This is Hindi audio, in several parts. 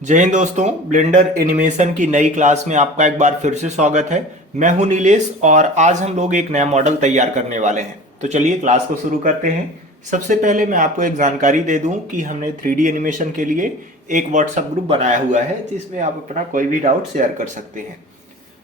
जय हिंद दोस्तों, ब्लेंडर एनिमेशन की नई क्लास में आपका एक बार फिर से स्वागत है। मैं हूं नीलेश और आज हम लोग एक नया मॉडल तैयार करने वाले हैं। तो चलिए क्लास को शुरू करते हैं। सबसे पहले मैं आपको एक जानकारी दे दूं कि हमने 3D एनिमेशन के लिए एक व्हाट्सएप ग्रुप बनाया हुआ है जिसमें आप अपना कोई भी डाउट शेयर कर सकते हैं।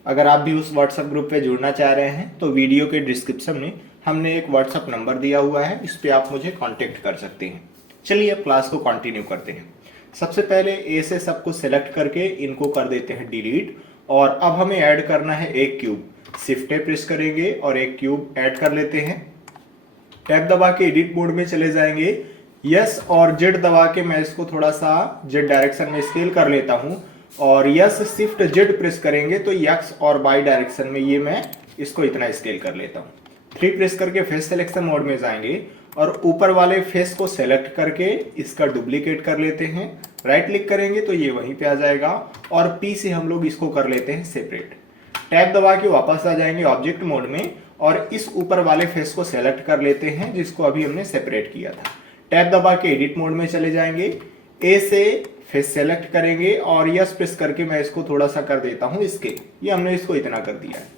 अगर आप भी उस व्हाट्सएप ग्रुप पे जुड़ना चाह रहे हैं तो वीडियो के डिस्क्रिप्शन में हमने एक व्हाट्सएप नंबर दिया हुआ है, इस पर आप मुझे कॉन्टेक्ट कर सकते हैं। चलिए अब क्लास को कंटिन्यू करते हैं। सबसे पहले ए से सबको सेलेक्ट करके इनको कर देते हैं डिलीट। और अब हमें ऐड करना है एक क्यूब। शिफ्ट टैब प्रेस करेंगे और एक क्यूब ऐड कर लेते हैं। टैब दबा के एडिट मोड में चले जाएंगे। यस और जेड दबा के मैं इसको थोड़ा सा जेड डायरेक्शन में स्केल कर लेता हूं। और यस शिफ्ट जेड प्रेस करेंगे तो एक्स और वाई डायरेक्शन में ये मैं इसको इतना स्केल कर लेता हूं। 3 प्रेस करके फेस सिलेक्शन मोड में जाएंगे और ऊपर वाले फेस को सेलेक्ट करके इसका डुप्लीकेट कर लेते हैं। राइट क्लिक करेंगे तो ये वहीं पे आ जाएगा और पी से हम लोग इसको कर लेते हैं सेपरेट। टैब दबा के वापस आ जाएंगे ऑब्जेक्ट मोड में और इस ऊपर वाले फेस को सेलेक्ट कर लेते हैं जिसको अभी हमने सेपरेट किया था। टैब दबा के एडिट मोड में चले जाएंगे। ए से फेस सेलेक्ट करेंगे और यस प्रेस करके मैं इसको थोड़ा सा कर देता हूं स्केल। ये हमने इसको इतना कर दिया है।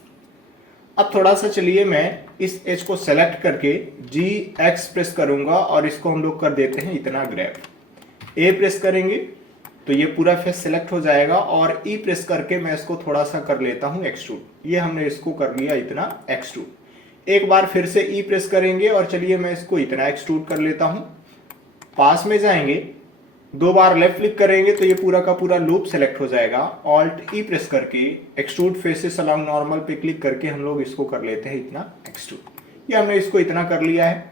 अब थोड़ा सा चलिए मैं इस एज को सेलेक्ट करके जी एक्स प्रेस करूंगा और इसको हम लोग कर देते हैं इतना ग्रैब। ए प्रेस करेंगे तो ये पूरा फेस सेलेक्ट हो जाएगा और ई प्रेस करके मैं इसको थोड़ा सा कर लेता हूं एक्सट्रूड। ये हमने इसको कर लिया इतना एक्सट्रूड। एक बार फिर से ई प्रेस करेंगे और चलिए मैं इसको इतना एक्सट्रूड कर लेता हूं। पास में जाएंगे, 2 बार लेफ्ट क्लिक करेंगे तो ये पूरा का पूरा लूप सेलेक्ट हो जाएगा। ऑल्ट ई प्रेस करके एक्सट्रूड फेसेस अलोंग नॉर्मल पे क्लिक करके हम लोग इसको कर लेते हैं इतना एक्सट्रूड। ये हमने इसको इतना कर लिया है।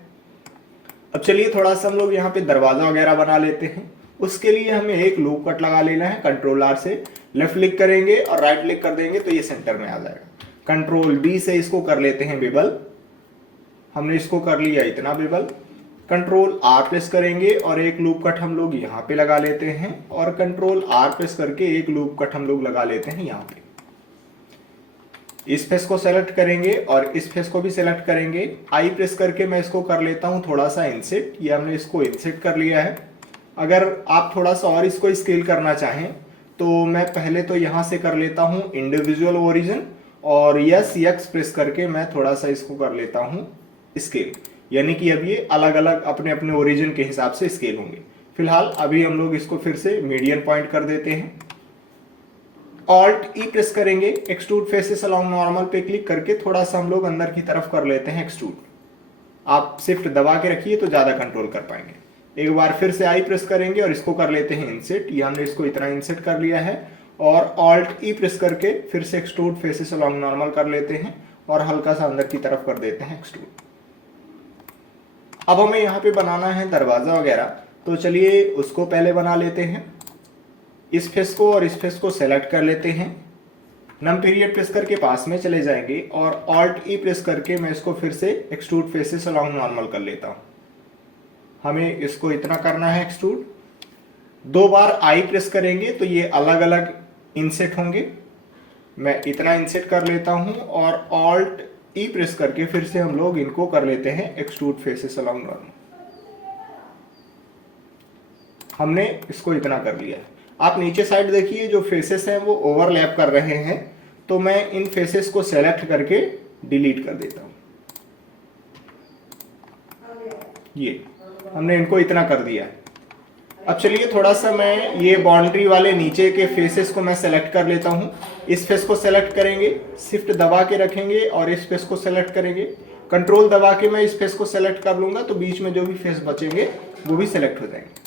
अब चलिए थोड़ा सा हम लोग यहाँ पे दरवाजा वगैरह बना लेते हैं। उसके लिए हमें एक लूप कट लगा लेना है। कंट्रोल आर से लेफ्ट क्लिक करेंगे और राइट क्लिक कर देंगे तो ये सेंटर में आ जाएगा। कंट्रोल डी से इसको कर लेते हैं बेबल। हमने इसको कर लिया इतना बेबल। कंट्रोल आर प्रेस करेंगे और एक लूप कट हम लोग यहाँ पे लगा लेते हैं और कंट्रोल आर प्रेस करके एक लूप कट हम लोग लगा लेते हैं यहाँ पे। इस फेस को सेलेक्ट करेंगे और इस फेस को भी सेलेक्ट करेंगे। आई प्रेस करके मैं इसको कर लेता हूँ थोड़ा सा इंसेट। ये हमने इसको इंसेट कर लिया है। अगर आप थोड़ा सा और इसको स्केल करना चाहें तो मैं पहले तो यहाँ से कर लेता हूँ इंडिविजुअल ओरिजिन और यस एक्स प्रेस करके मैं थोड़ा सा इसको कर लेता हूँ स्केल। यानी कि अब ये अलग अलग अपने अपने ओरिजिन के हिसाब से स्केल होंगे। फिलहाल अभी हम लोग इसको फिर से मीडियन पॉइंट कर देते हैं। ऑल्ट ई प्रेस करेंगे, एक्सट्रूड फेसेस अलोंग नॉर्मल पे क्लिक करके थोड़ा सा हम लोग अंदर की तरफ कर लेते हैं एक्सट्रूड। आप शिफ्ट दबा के रखिए तो ज्यादा कंट्रोल कर पाएंगे। एक बार फिर से आई प्रेस करेंगे और इसको कर लेते हैं इंसेट। ये हमने इसको इतना इंसेट कर लिया है। और ऑल्ट ई प्रेस करके फिर से एक्सट्रूड फेसेस अलोंग नॉर्मल कर लेते हैं और हल्का सा अंदर की तरफ कर देते हैं एक्सट्रूड। अब हमें यहाँ पे बनाना है दरवाजा वगैरह, तो चलिए उसको पहले बना लेते हैं। इस फेस को और इस फेस को सेलेक्ट कर लेते हैं। नम पीरियड प्रेस करके पास में चले जाएंगे और ऑल्ट ई प्रेस करके मैं इसको फिर से एक्सट्रूड फेसेस अलोंग नॉर्मल कर लेता हूँ। हमें इसको इतना करना है एक्सट्रूड। 2 बार आई प्रेस करेंगे तो ये अलग अलग इंसेट होंगे। मैं इतना इंसेट कर लेता हूँ और ऑल्ट ई प्रेस करके फिर से हम लोग इनको कर लेते हैं एक्सट्रूड फेसेस अलोंग नॉर्मल। हमने इसको इतना कर लिया है। आप नीचे साइड देखिए जो फेसेस हैं वो ओवरलैप कर रहे हैं, तो मैं इन फेसेस को सेलेक्ट करके डिलीट कर देता हूं। ये हमने इनको इतना कर दिया है। अब चलिए थोड़ा सा मैं ये बाउंड्री वाले नीचे के फेसेस को मैं सेलेक्ट कर लेता हूं। इस फेस को सेलेक्ट करेंगे, शिफ्ट दबा के रखेंगे और इस फेस को सेलेक्ट करेंगे। कंट्रोल दबा के मैं इस फेस को सेलेक्ट कर लूंगा तो बीच में जो भी फेस बचेंगे वो भी सेलेक्ट हो जाएंगे।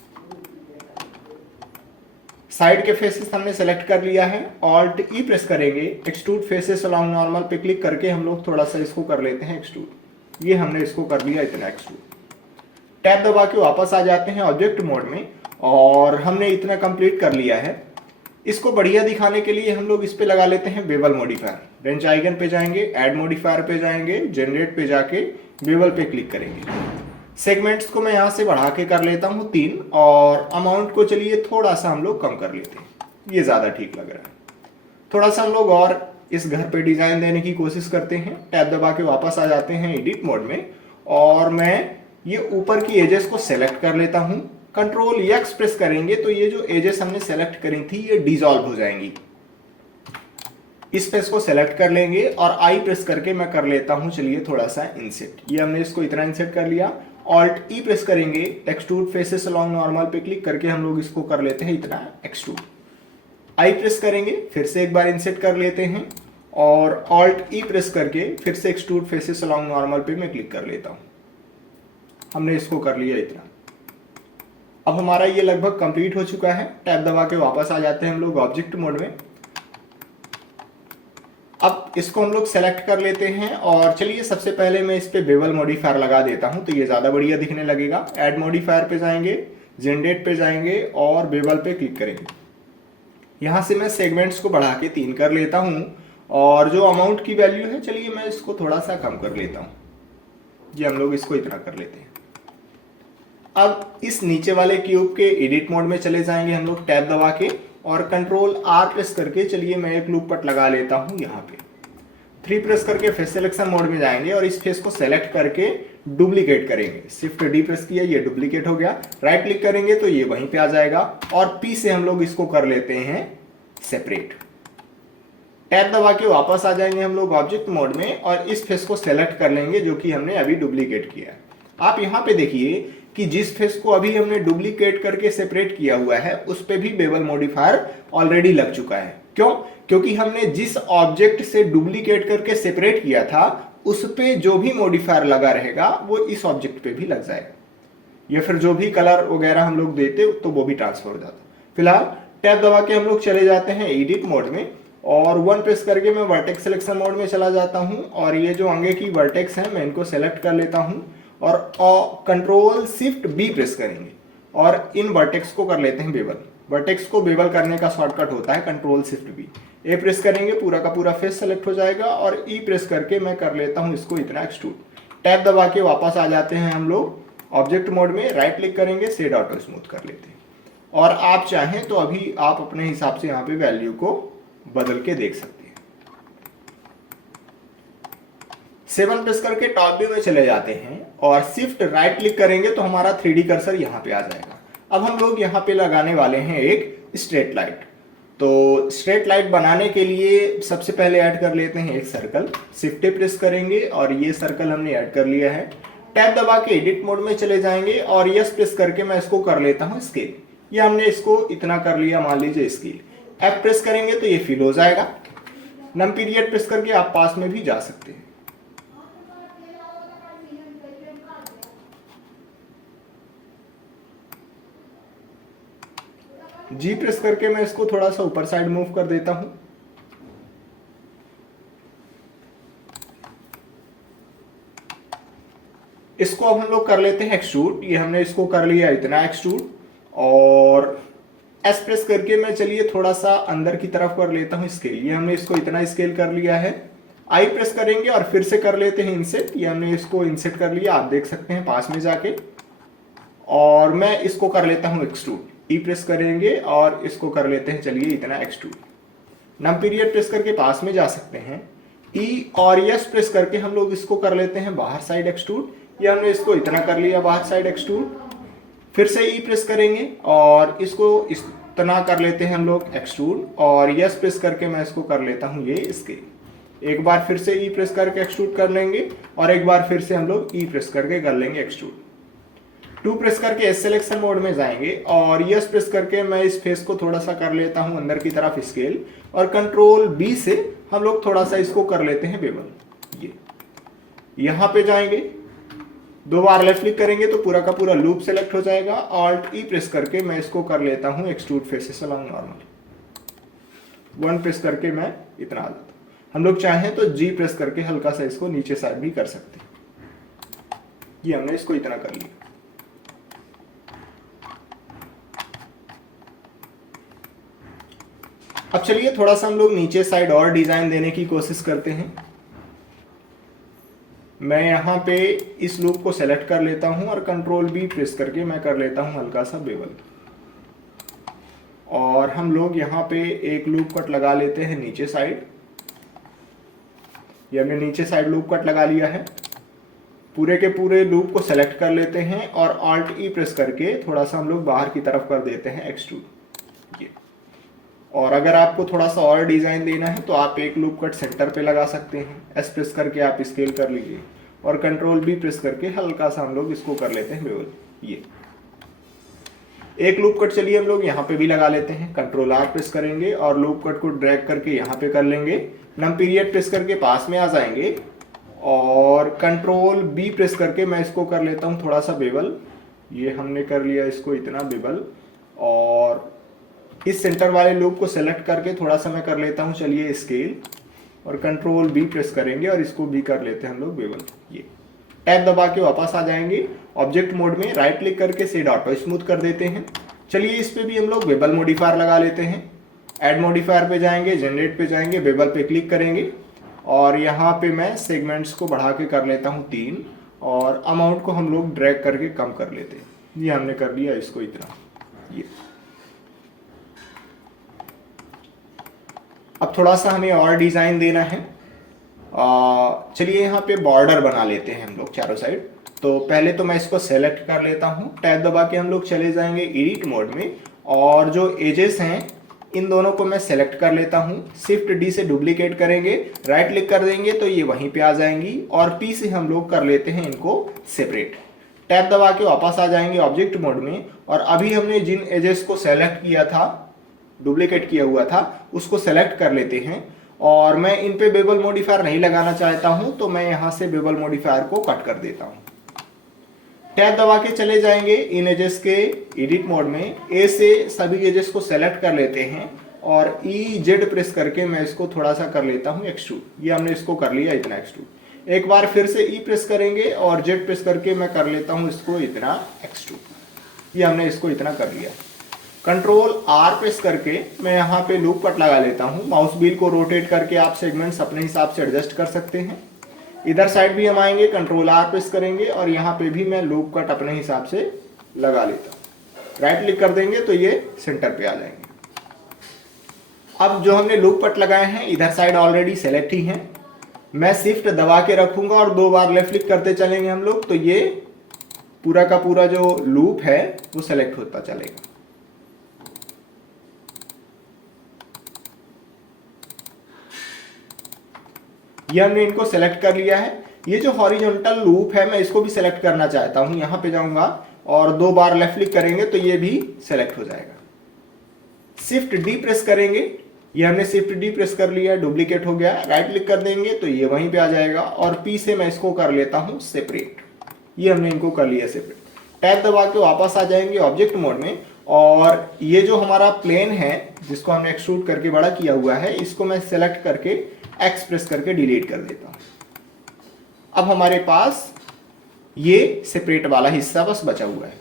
साइड के फेसेस हमने सेलेक्ट कर लिया है। ऑल्ट ई प्रेस करेंगे, एक्सट्रूड फेसेस अलोंग नॉर्मल पे क्लिक करके हम लोग थोड़ा सा इसको कर लेते हैं एक्सट्रूड। ये हमने इसको कर लिया इतना एक्सट्रूड। टैब दबा के वापस आ जाते हैं ऑब्जेक्ट मोड में और हमने इतना कंप्लीट कर लिया है। इसको बढ़िया दिखाने के लिए हम लोग इस पे लगा लेते हैं बेवल मॉडिफायर। रेंज आइकन पे जाएंगे, ऐड मॉडिफायर पे जाएंगे, जनरेट पे जाके बेवल पे क्लिक करेंगे। सेगमेंट्स को मैं यहाँ से बढ़ा के कर लेता हूँ 3 और अमाउंट को चलिए थोड़ा सा हम लोग कम कर लेते हैं। ये ज्यादा ठीक लग रहा है। थोड़ा सा हम लोग और इस घर पे डिजाइन देने की कोशिश करते हैं। टैब दबा के वापस आ जाते हैं एडिट मोड में और मैं ये ऊपर की एजेस को सेलेक्ट कर लेता हूँ कंट्रोल एक्स प्रेस करेंगे तो ये जो एजेस हमने सेलेक्ट करी थी ये डिसॉल्व हो जाएंगी। इस फेस को सेलेक्ट कर लेंगे और आई प्रेस करके मैं कर लेता हूं चलिए थोड़ा सा इंसेट। ये हमने इसको इतना इंसेट कर लिया। ऑल्ट ई प्रेस करेंगे, एक्सट्रूड फेसेस अलोंग नॉर्मल पे क्लिक करके हम लोग इसको कर लेते हैं इतना एक्सट्रूड। आई प्रेस करेंगे, फिर से एक बार इंसेट कर लेते हैं और ऑल्ट ई प्रेस करके फिर से एक्सट्रूड फेसेस अलोंग नॉर्मल पे मैं क्लिक कर लेता हूं। हमने इसको कर लिया इतना। अब हमारा ये लगभग कंप्लीट हो चुका है। टैब दबा के वापस आ जाते हैं हम लोग ऑब्जेक्ट मोड में। अब इसको हम लोग सेलेक्ट कर लेते हैं और चलिए सबसे पहले मैं इस पे बेवल मॉडिफायर लगा देता हूं तो ये ज्यादा बढ़िया दिखने लगेगा। ऐड मॉडिफायर पे जाएंगे, जनरेट पे जाएंगे और बेवल पे क्लिक करेंगे। यहां से मैं सेगमेंट्स को बढ़ा के 3 कर लेता हूं और जो अमाउंट की वैल्यू है चलिए मैं इसको थोड़ा सा कम कर लेता हूं। ये हम लोग इसको इतना कर लेते हैं। अब इस नीचे वाले क्यूब के एडिट मोड में चले जाएंगे हम लोग टैब दबा के और कंट्रोल आर प्रेस करके चलिए मैं एक लूप कट लगा लेता हूं। यहाँ पे 3 प्रेस करके फेस सिलेक्शन मोड में जाएंगे और इस फेस को सेलेक्ट करके डुप्लीकेट करेंगे। शिफ्ट डी प्रेस किया, ये डुप्लीकेट हो गया। राइट क्लिक करेंगे तो ये वहीं पे आ जाएगा और पी से हम लोग इसको कर लेते हैं सेपरेट। टैब दबा के वापस आ जाएंगे हम लोग ऑब्जेक्ट मोड में और इस फेस को सेलेक्ट कर लेंगे जो कि हमने अभी डुप्लीकेट किया है। आप यहाँ पे देखिए कि जिस फेस को अभी हमने डुप्लीकेट करके सेपरेट किया हुआ है उस पे भी बेवल मॉडिफायर ऑलरेडी लग चुका है। क्यों? क्योंकि हमने जिस ऑब्जेक्ट से डुप्लीकेट करके सेपरेट किया था उस पे जो भी मॉडिफायर लगा रहेगा वो इस ऑब्जेक्ट पे भी लग जाएगा, या फिर जो भी कलर वगैरह हम लोग देते तो वो भी ट्रांसफर हो जाता। फिलहाल टैब दबा के हम लोग चले जाते हैं एडिट मोड में और 1 प्रेस करके मैं वर्टेक्स सिलेक्शन मोड में चला जाता हूं और ये जो आगे की वर्टेक्स है मैं इनको सेलेक्ट कर लेता हूं और कंट्रोल शिफ्ट बी प्रेस करेंगे और इन वर्टेक्स को कर लेते हैं बेवल। वर्टेक्स को बेवल करने का शॉर्टकट होता है कंट्रोल शिफ्ट बी। ए प्रेस करेंगे, पूरा का पूरा फेस सेलेक्ट हो जाएगा और ई प्रेस करके मैं कर लेता हूं इसको इतना एक्सट्रूड। टैब दबा के वापस आ जाते हैं हम लोग ऑब्जेक्ट मोड में, राइट क्लिक करेंगे, शेड ऑटो स्मूथ कर लेते हैं और आप चाहें तो अभी आप अपने हिसाब से यहाँ पे वैल्यू को बदल के देख सकते हैं। 7 प्रेस करके टॉप व्यू में चले जाते हैं और शिफ्ट राइट क्लिक करेंगे तो हमारा 3D कर्सर यहाँ पे आ जाएगा। अब हम लोग यहाँ पे लगाने वाले हैं एक स्ट्रेट लाइट। तो स्ट्रेट लाइट बनाने के लिए सबसे पहले ऐड कर लेते हैं एक सर्कल। शिफ्ट प्रेस करेंगे और ये सर्कल हमने ऐड कर लिया है। टैब दबा के एडिट मोड में चले जाएंगे और यस प्रेस करके मैं इसको कर लेता हूँ स्केल। ये हमने इसको इतना कर लिया, मान लीजिए स्केल। एफ प्रेस करेंगे तो ये फिल हो जाएगा। नम पीरियड प्रेस करके आप पास में भी जा सकते हैं। जी प्रेस करके मैं इसको थोड़ा सा ऊपर साइड मूव कर देता हूं। इसको अब हम लोग कर लेते हैं एक्सट्रूड। ये हमने इसको कर लिया इतना एक्सट्रूड और एस प्रेस करके मैं चलिए थोड़ा सा अंदर की तरफ कर लेता हूं स्केल। ये हमने इसको इतना स्केल कर लिया है। आई प्रेस करेंगे और फिर से कर लेते हैं इंसेट। ये हमने इसको इंसेट कर लिया, आप देख सकते हैं पास में जाके। और मैं इसको कर लेता हूं एक्सट्रूड। ई प्रेस करेंगे और इसको कर लेते हैं चलिए इतना एक्सट्रूड। नम पीरियड प्रेस करके पास में जा सकते हैं। ई और यस प्रेस करके हम लोग इसको कर लेते हैं बाहर साइड एक्सट्रूड। ये हमने इसको इतना कर लिया बाहर साइड एक्सट्रूड। फिर से ई प्रेस करेंगे और इसको इतना कर लेते हैं हम लोग एक्सट्रूड और यस प्रेस करके मैं इसको कर लेता हूं ये स्केल। एक बार फिर से ई प्रेस करके एक्सट्रूड कर लेंगे और एक बार फिर से हम लोग ई प्रेस करके कर लेंगे एक्सट्रूड। 2 प्रेस करके एस सिलेक्शन मोड में जाएंगे और यस प्रेस करके मैं इस फेस को थोड़ा सा कर लेता हूं अंदर की तरफ स्केल और कंट्रोल बी से हम लोग थोड़ा सा इसको कर लेते हैं बेवल। ये यहां पे जाएंगे, 2 बार लेफ्ट क्लिक करेंगे तो पूरा का पूरा लूप सेलेक्ट हो जाएगा। ऑल्ट ई प्रेस करके मैं इसको कर लेता हूं extrude faces along normal. 1 press करके मैं इतना आ जाता हूं। हम लोग चाहें तो जी प्रेस करके हल्का सा इसको नीचे साइड भी कर सकते हैं। ये हमने इसको इतना कर लिया। अब चलिए थोड़ा सा हम लोग नीचे साइड और डिजाइन देने की कोशिश करते हैं। मैं यहाँ पे इस लूप को सेलेक्ट कर लेता हूं और कंट्रोल बी प्रेस करके मैं कर लेता हूं हल्का सा बेवल। और हम लोग यहाँ पे एक लूप कट लगा लेते हैं नीचे साइड। ये हमने नीचे साइड लूप कट लगा लिया है। पूरे के पूरे लूप को सेलेक्ट कर लेते हैं और Alt E प्रेस करके थोड़ा सा हम लोग बाहर की तरफ कर देते हैं एक्सट्रूड। ये, और अगर आपको थोड़ा सा और डिजाइन देना है तो आप एक लूप कट सेंटर पे लगा सकते हैं। S प्रेस करके आप स्केल कर लीजिए और कंट्रोल B प्रेस करके हल्का सा हम लोग इसको कर लेते हैं बेवल। ये एक लूप कट चलिए हम लोग यहाँ पे भी लगा लेते हैं। कंट्रोल R प्रेस करेंगे और लूप कट को ड्रैग करके यहाँ पे कर लेंगे। नम पीरियड प्रेस करके पास में आ जाएंगे और कंट्रोल B प्रेस करके मैं इसको कर लेता हूँ थोड़ा सा बेवल। ये हमने कर लिया इसको इतना बेवल, और इस सेंटर वाले लूप को सेलेक्ट करके थोड़ा सा मैं कर लेता हूँ चलिए स्केल, और कंट्रोल B प्रेस करेंगे और इसको भी कर लेते हैं हम लोग बेवल। ये टैब दबा के वापस आ जाएंगे। ऑब्जेक्ट मोड में राइट क्लिक करके शेड ऑटो स्मूथ कर देते हैं। चलिए इस पे भी हम लोग बेबल मॉडिफायर लगा लेते हैं। ऐड मॉडिफायर पे जाएंगे, जनरेट पे जाएंगे, बेबल पे क्लिक करेंगे और यहाँ पे मैं सेगमेंट्स को बढ़ा के कर लेता हूँ 3 और अमाउंट को हम लोग ड्रैग करके कम कर लेते हैं। ये हमने कर लिया इसको इतना। ये अब थोड़ा सा हमें और डिजाइन देना है। चलिए यहाँ पे बॉर्डर बना लेते हैं हम लोग चारों साइड। तो पहले तो मैं इसको सेलेक्ट कर लेता हूँ, टैब दबा के हम लोग चले जाएंगे एडिट मोड में और जो एजेस हैं इन दोनों को मैं सेलेक्ट कर लेता हूँ। शिफ्ट डी से डुप्लीकेट करेंगे, राइट क्लिक कर देंगे तो ये वहीं पे आ जाएंगी और पी से हम लोग कर लेते हैं इनको सेपरेट। टैब दबा के वापस आ जाएंगे ऑब्जेक्ट मोड में और अभी हमने जिन एजेस को सेलेक्ट किया था, डुप्लीकेट किया हुआ था, उसको सेलेक्ट कर लेते हैं और मैं इन पे बेबल मॉडिफायर नहीं लगाना चाहता हूं तो मैं यहां से बेबल मॉडिफायर को कट कर देता हूं। टैब दबा के चले जाएंगे इन एजेस के एडिट मोड में, ए से सभी एजेस को सेलेक्ट कर लेते हैं और ई जेड प्रेस करके मैं इसको थोड़ा सा कर लेता हूं एक्सट्रूड। ये हमने इसको कर लिया इतना एक्सट्रूड। एक बार फिर से ई प्रेस करेंगे और जेड प्रेस करके मैं कर लेता हूं इसको इतना एक्सट्रूड। ये हमने इसको इतना कर लिया। कंट्रोल R प्रेस करके मैं यहाँ पे लूप कट लगा लेता हूँ। माउस व्हील को रोटेट करके आप सेगमेंट्स अपने हिसाब से एडजस्ट कर सकते हैं। इधर साइड भी हम आएंगे, कंट्रोल R प्रेस करेंगे और यहाँ पे भी मैं लूप कट अपने हिसाब से लगा लेता हूँ। राइट क्लिक कर देंगे तो ये सेंटर पे आ जाएंगे। अब जो हमने लूप कट लगाए हैं इधर साइड ऑलरेडी सेलेक्ट ही हैं। मैं शिफ्ट दबा के रखूंगा और 2 बार लेफ्ट क्लिक करते चलेंगे हम लोग तो ये पूरा का पूरा जो लूप है वो सेलेक्ट होता चलेगा। ये हमने इनको सेलेक्ट कर लिया है। ये जो हॉरिजॉन्टल लूप है मैं इसको भी सेलेक्ट करना चाहता हूं। यहां पे जाऊंगा और 2 बार लेफ्ट क्लिक करेंगे तो ये भी सेलेक्ट हो जाएगा। शिफ्ट डी प्रेस करेंगे, ये हमने शिफ्ट डी प्रेस कर लिया, डुप्लीकेट हो गया। राइट क्लिक कर देंगे तो ये वहीं पे आ जाएगा और पी से मैं इसको कर लेता हूं सेपरेट। ये हमने इनको कर लिया सेपरेट। टैब दबा के वापस आ जाएंगे ऑब्जेक्ट मोड में और ये जो हमारा प्लेन है जिसको हमने एक्सट्रूड करके बड़ा किया हुआ है इसको मैं सेलेक्ट करके एक्स प्रेस करके डिलीट कर देता हूं। अब हमारे पास ये सेपरेट वाला हिस्सा बस बचा हुआ है।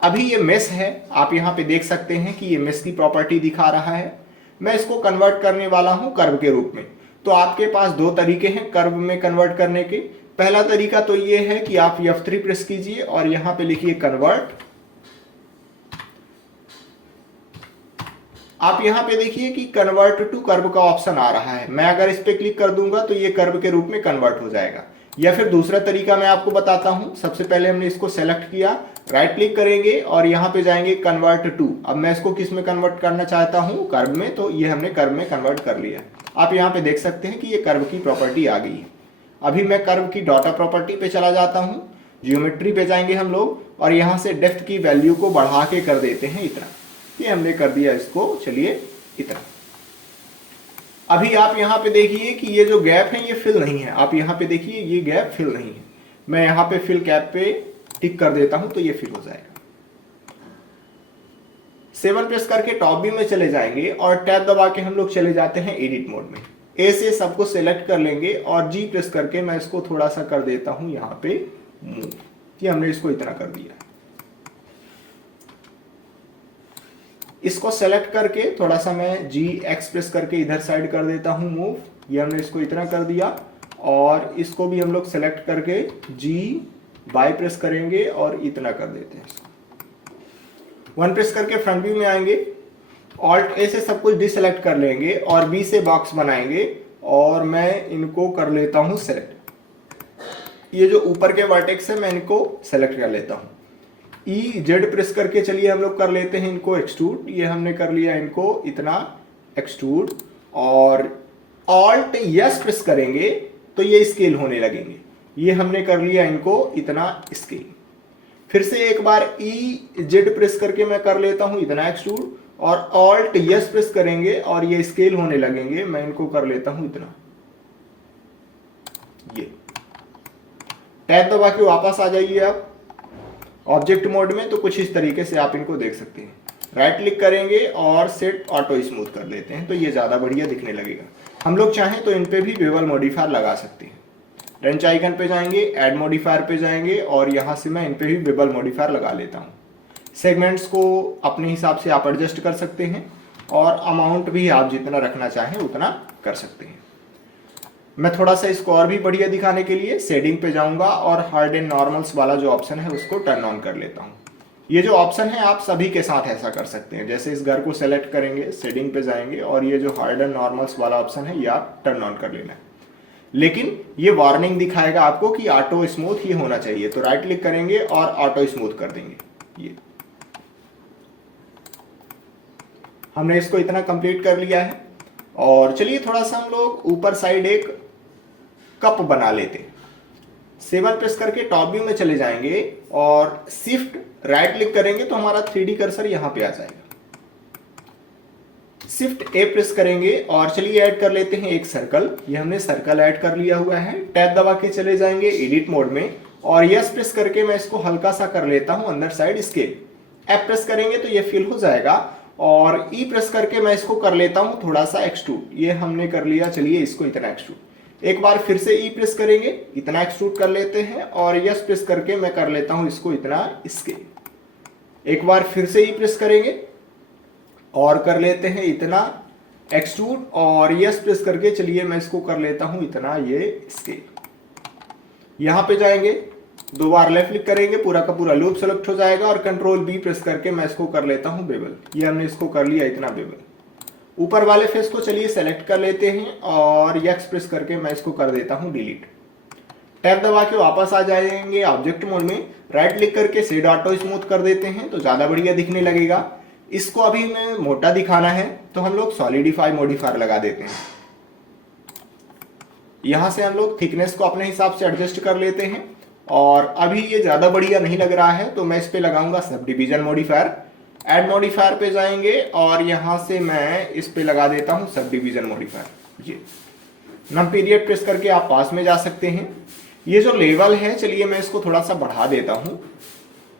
अभी ये मेश है, आप यहां पे देख सकते हैं कि ये मेश की प्रॉपर्टी दिखा रहा है। मैं इसको कन्वर्ट करने वाला हूं कर्व के रूप में। तो आपके पास 2 तरीके हैं कर्व में कन्वर्ट करने के। पहला तरीका तो ये है कि आप F3 प्रेस कीजिए और यहां पे लिखिए कन्वर्ट। आप यहां पे देखिए कि कन्वर्ट टू कर्व का ऑप्शन आ रहा है। मैं अगर इस पे क्लिक कर दूंगा तो ये कर्व के रूप में कन्वर्ट हो जाएगा। या फिर दूसरा तरीका मैं आपको बताता हूं। सबसे पहले हमने इसको सेलेक्ट किया, राइट क्लिक करेंगे और यहां पे जाएंगे कन्वर्ट टू। अब मैं इसको किस में कन्वर्ट करना चाहता हूं, कर्व में, तो ये हमने कर्व में कन्वर्ट कर लिया। आप यहां पे देख सकते हैं कि ये कर्व की प्रॉपर्टी आ गई है। अभी मैं कर्व की डाटा प्रॉपर्टी पे चला जाता हूं, जियोमेट्री पे जाएंगे हम लोग और यहां से डेप्थ की वैल्यू को बढ़ा के कर देते हैं इतना। ये हमने कर दिया इसको, चलिए इतना। अभी आप यहां पे देखिए कि ये जो गैप है ये फिल नहीं है। आप यहां पे देखिए ये गैप फिल नहीं है। मैं यहां पे फिल कैप पे टिक कर देता हूं तो ये फिल हो जाएगा। 7 प्रेस करके टॉप व्यू में चले जाएंगे और टैब दबा के हम लोग चले जाते हैं एडिट मोड में। ए से सबको सेलेक्ट कर लेंगे और जी प्रेस करके मैं इसको थोड़ा सा कर देता हूं यहां पे मूव। ये हमने इसको इतना कर दिया। इसको सेलेक्ट करके थोड़ा सा मैं जी एक्स प्रेस करके इधर साइड कर देता हूं मूव। ये हमने इसको इतना कर दिया और इसको भी हम लोग सेलेक्ट करके जी बाई प्रेस करेंगे और इतना कर देते हैं इसको। 1 प्रेस करके फ्रंट व्यू में आएंगे, ऑल्ट ए से सब कुछ डिसेलेक्ट कर लेंगे और बी से बॉक्स बनाएंगे और मैं इनको कर लेता हूं सेलेक्ट। ये जो ऊपर के वर्टेक्स है मैं इनको सेलेक्ट कर लेता हूँ। ई जेड प्रेस करके चलिए हम लोग कर लेते हैं इनको एक्सट्रूड। ये हमने कर लिया इनको इतना एक्सट्रूड, और ऑल्ट यस प्रेस करेंगे तो ये स्केल होने लगेंगे। ये हमने कर लिया इनको इतना स्केल। फिर से एक बार ई जेड प्रेस करके मैं कर लेता हूं इतना एक्सट्रूड, और ऑल्ट यस प्रेस करेंगे और ये स्केल होने लगेंगे। मैं इनको कर लेता हूं इतना। ये टैब दबा के वापस आ जाइए आप ऑब्जेक्ट मोड में, तो कुछ इस तरीके से आप इनको देख सकते हैं। राइट क्लिक करेंगे और सेट ऑटो स्मूथ कर देते हैं तो ये ज़्यादा बढ़िया दिखने लगेगा। हम लोग चाहें तो इन पे भी बेवल मॉडिफायर लगा सकते हैं। रेंच आइकन पे जाएंगे, ऐड मॉडिफायर पे जाएंगे और यहाँ से मैं इन पे भी बेवल मॉडिफायर लगा लेता हूँ। सेगमेंट्स को अपने हिसाब से आप एडजस्ट कर सकते हैं और अमाउंट भी आप जितना रखना चाहें उतना कर सकते हैं। मैं थोड़ा सा इसको और भी बढ़िया दिखाने के लिए शेडिंग पे जाऊंगा और हार्ड एंड नॉर्मल्स वाला जो ऑप्शन है उसको टर्न ऑन कर लेता हूँ। ये जो ऑप्शन है आप सभी के साथ ऐसा कर सकते हैं। जैसे इस घर को सेलेक्ट करेंगे, शेडिंग पे जाएंगे और ये जो हार्ड एंड नॉर्मल्स वाला ऑप्शन है ये आप टर्न ऑन कर लेना है। लेकिन ये वार्निंग दिखाएगा आपको कि ऑटो स्मूथ ये होना चाहिए, तो राइट क्लिक करेंगे और ऑटो स्मूथ कर देंगे। ये हमने इसको इतना कंप्लीट कर लिया है। और चलिए थोड़ा सा हम लोग ऊपर साइड एक कप बना लेते हैं। 7 प्रेस करके टॉप व्यू में चले जाएंगे और शिफ्ट राइट क्लिक करेंगे तो हमारा 3D कर्सर यहां पे आ जाएगा। शिफ्ट ए प्रेस करेंगे और चलिए ऐड कर लेते हैं एक सर्कल। ये हमने सर्कल ऐड कर लिया हुआ है। टैब दबा के चले जाएंगे एडिट मोड में और यस प्रेस करके मैं इसको हल्का सा कर लेता हूं अंदर साइड स्केल। एफ प्रेस करेंगे तो ये फिल हो जाएगा और ई प्रेस करके मैं इसको कर लेता हूं थोड़ा सा एक्सट्रूड। ये हमने कर लिया, चलिए इसको इतना एक्सट्रूड। एक बार फिर से ई प्रेस करेंगे, इतना एक्सट्रूड कर लेते हैं और यस प्रेस करके मैं कर लेता हूं इसको इतना स्केल। एक बार फिर से ई प्रेस करेंगे और कर लेते हैं इतना एक्सट्रूड और यस प्रेस करके चलिए मैं इसको कर लेता हूं इतना ये स्केल। यहां पे जाएंगे, दो बार लेफ्ट क्लिक करेंगे, पूरा का पूरा लूप सेलेक्ट हो जाएगा और कंट्रोल बी प्रेस करके मैं इसको कर लेता हूं बेवल। ये हमने इसको कर लिया इतना बेवल। ऊपर वाले फेस को चलिए सेलेक्ट कर लेते हैं और यक्स प्रेस करके मैं इसको कर देता हूं डिलीट। टैब दबा के वापस आ जाएंगे ऑब्जेक्ट मोड में, राइट क्लिक करके शेड ऑटो स्मूथ कर देते हैं तो ज्यादा बढ़िया दिखने लगेगा। इसको अभी में मोटा दिखाना है तो हम लोग सॉलिडिफाई मॉडिफायर लगा देते हैं। यहां से हम लोग थिकनेस को अपने हिसाब से एडजस्ट कर लेते हैं और अभी ये ज्यादा बढ़िया नहीं लग रहा है तो मैं इस पे लगाऊंगा sub division modifier. Add modifier पे जाएंगे और यहां से मैं इस पे लगा देता हूं सब डिवीजन मॉडिफायर। ये नम पीरियड प्रेस करके आप पास में जा सकते हैं। ये जो लेवल है चलिए मैं इसको थोड़ा सा बढ़ा देता हूं,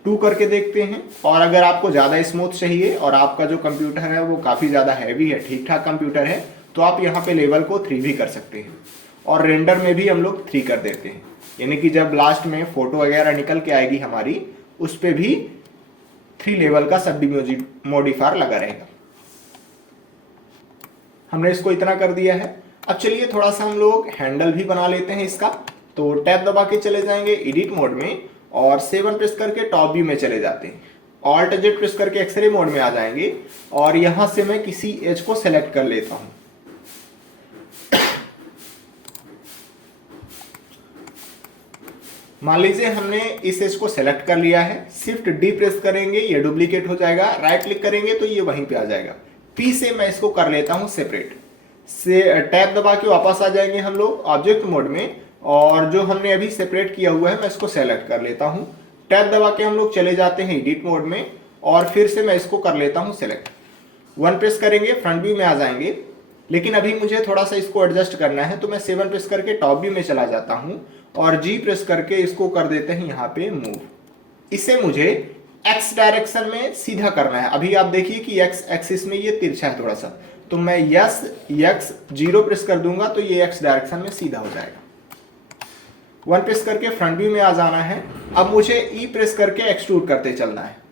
2 करके देखते हैं। और अगर आपको ज्यादा स्मूथ चाहिए और आपका जो कंप्यूटर है वो काफी ज्यादा हैवी है, ठीक ठाक कंप्यूटर है, तो आप यहाँ पे लेवल को 3 भी कर सकते हैं। और रेंडर में भी हम लोग 3 कर देते हैं, यानी कि जब लास्ट में फोटो वगैरह निकल के आएगी हमारी उस पे भी 3 लेवल का सब मॉडिफायर लगा रहेगा। हमने इसको इतना कर दिया है। अब चलिए थोड़ा सा हम लोग हैंडल भी बना लेते हैं इसका। तो टैब दबा के चले जाएंगे एडिट मोड में और 7 प्रेस करके टॉप व्यू में चले जाते हैं। ऑल्ट जेड प्रेस करके एक्सरे मोड में आ जाएंगे और यहां से मैं किसी एज को सेलेक्ट कर लेता हूं। मान लीजिए हमने इस एज को सेलेक्ट कर लिया है, शिफ्ट डी प्रेस करेंगे ये डुप्लीकेट हो जाएगा, राइट क्लिक करेंगे तो ये वहीं पे आ जाएगा। पी से मैं इसको कर लेता हूं सेपरेट। से टैब दबा के वापस आ जाएंगे हम लोग ऑब्जेक्ट मोड में और जो हमने अभी सेपरेट किया हुआ है मैं इसको सेलेक्ट कर लेता हूं। टैब दबा के हम लोग चले जाते हैं एडिट मोड में और फिर से मैं इसको कर लेता हूं सेलेक्ट। 1 प्रेस करेंगे, फ्रंट व्यू में आ जाएंगे। लेकिन अभी मुझे थोड़ा सा इसको एडजस्ट करना है तो मैं 7 प्रेस करके टॉप व्यू में चला जाता हूं और जी प्रेस करके इसको कर देते हैं यहाँ पे मूव। इसे मुझे एक्स डायरेक्शन में सीधा करना है। अभी आप देखिए कि एक्स एक्सिस में ये तिरछा है थोड़ा सा, तो मैं यस एक्स 0 प्रेस कर दूंगा तो ये एक्स डायरेक्शन में सीधा हो जाएगा। 1 प्रेस करके फ्रंट व्यू में आ जाना है। अब मुझे ई प्रेस करके एक्सट्रूड करते चलना है।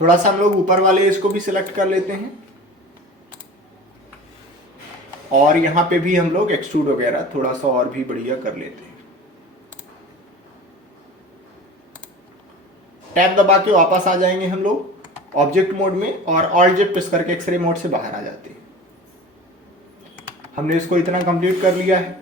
थोड़ा सा हम लोग ऊपर वाले इसको भी सिलेक्ट कर लेते हैं और यहाँ पे भी हम लोग एक्सट्रूड वगैरह थोड़ा सा और भी बढ़िया कर लेते हैं। टैब दबा के वापस आ जाएंगे हम लोग ऑब्जेक्ट मोड में और ऑल्ट जेड प्रेस करके एक्सरे मोड से बाहर आ जाते हैं। हमने इसको इतना कंप्लीट कर लिया है।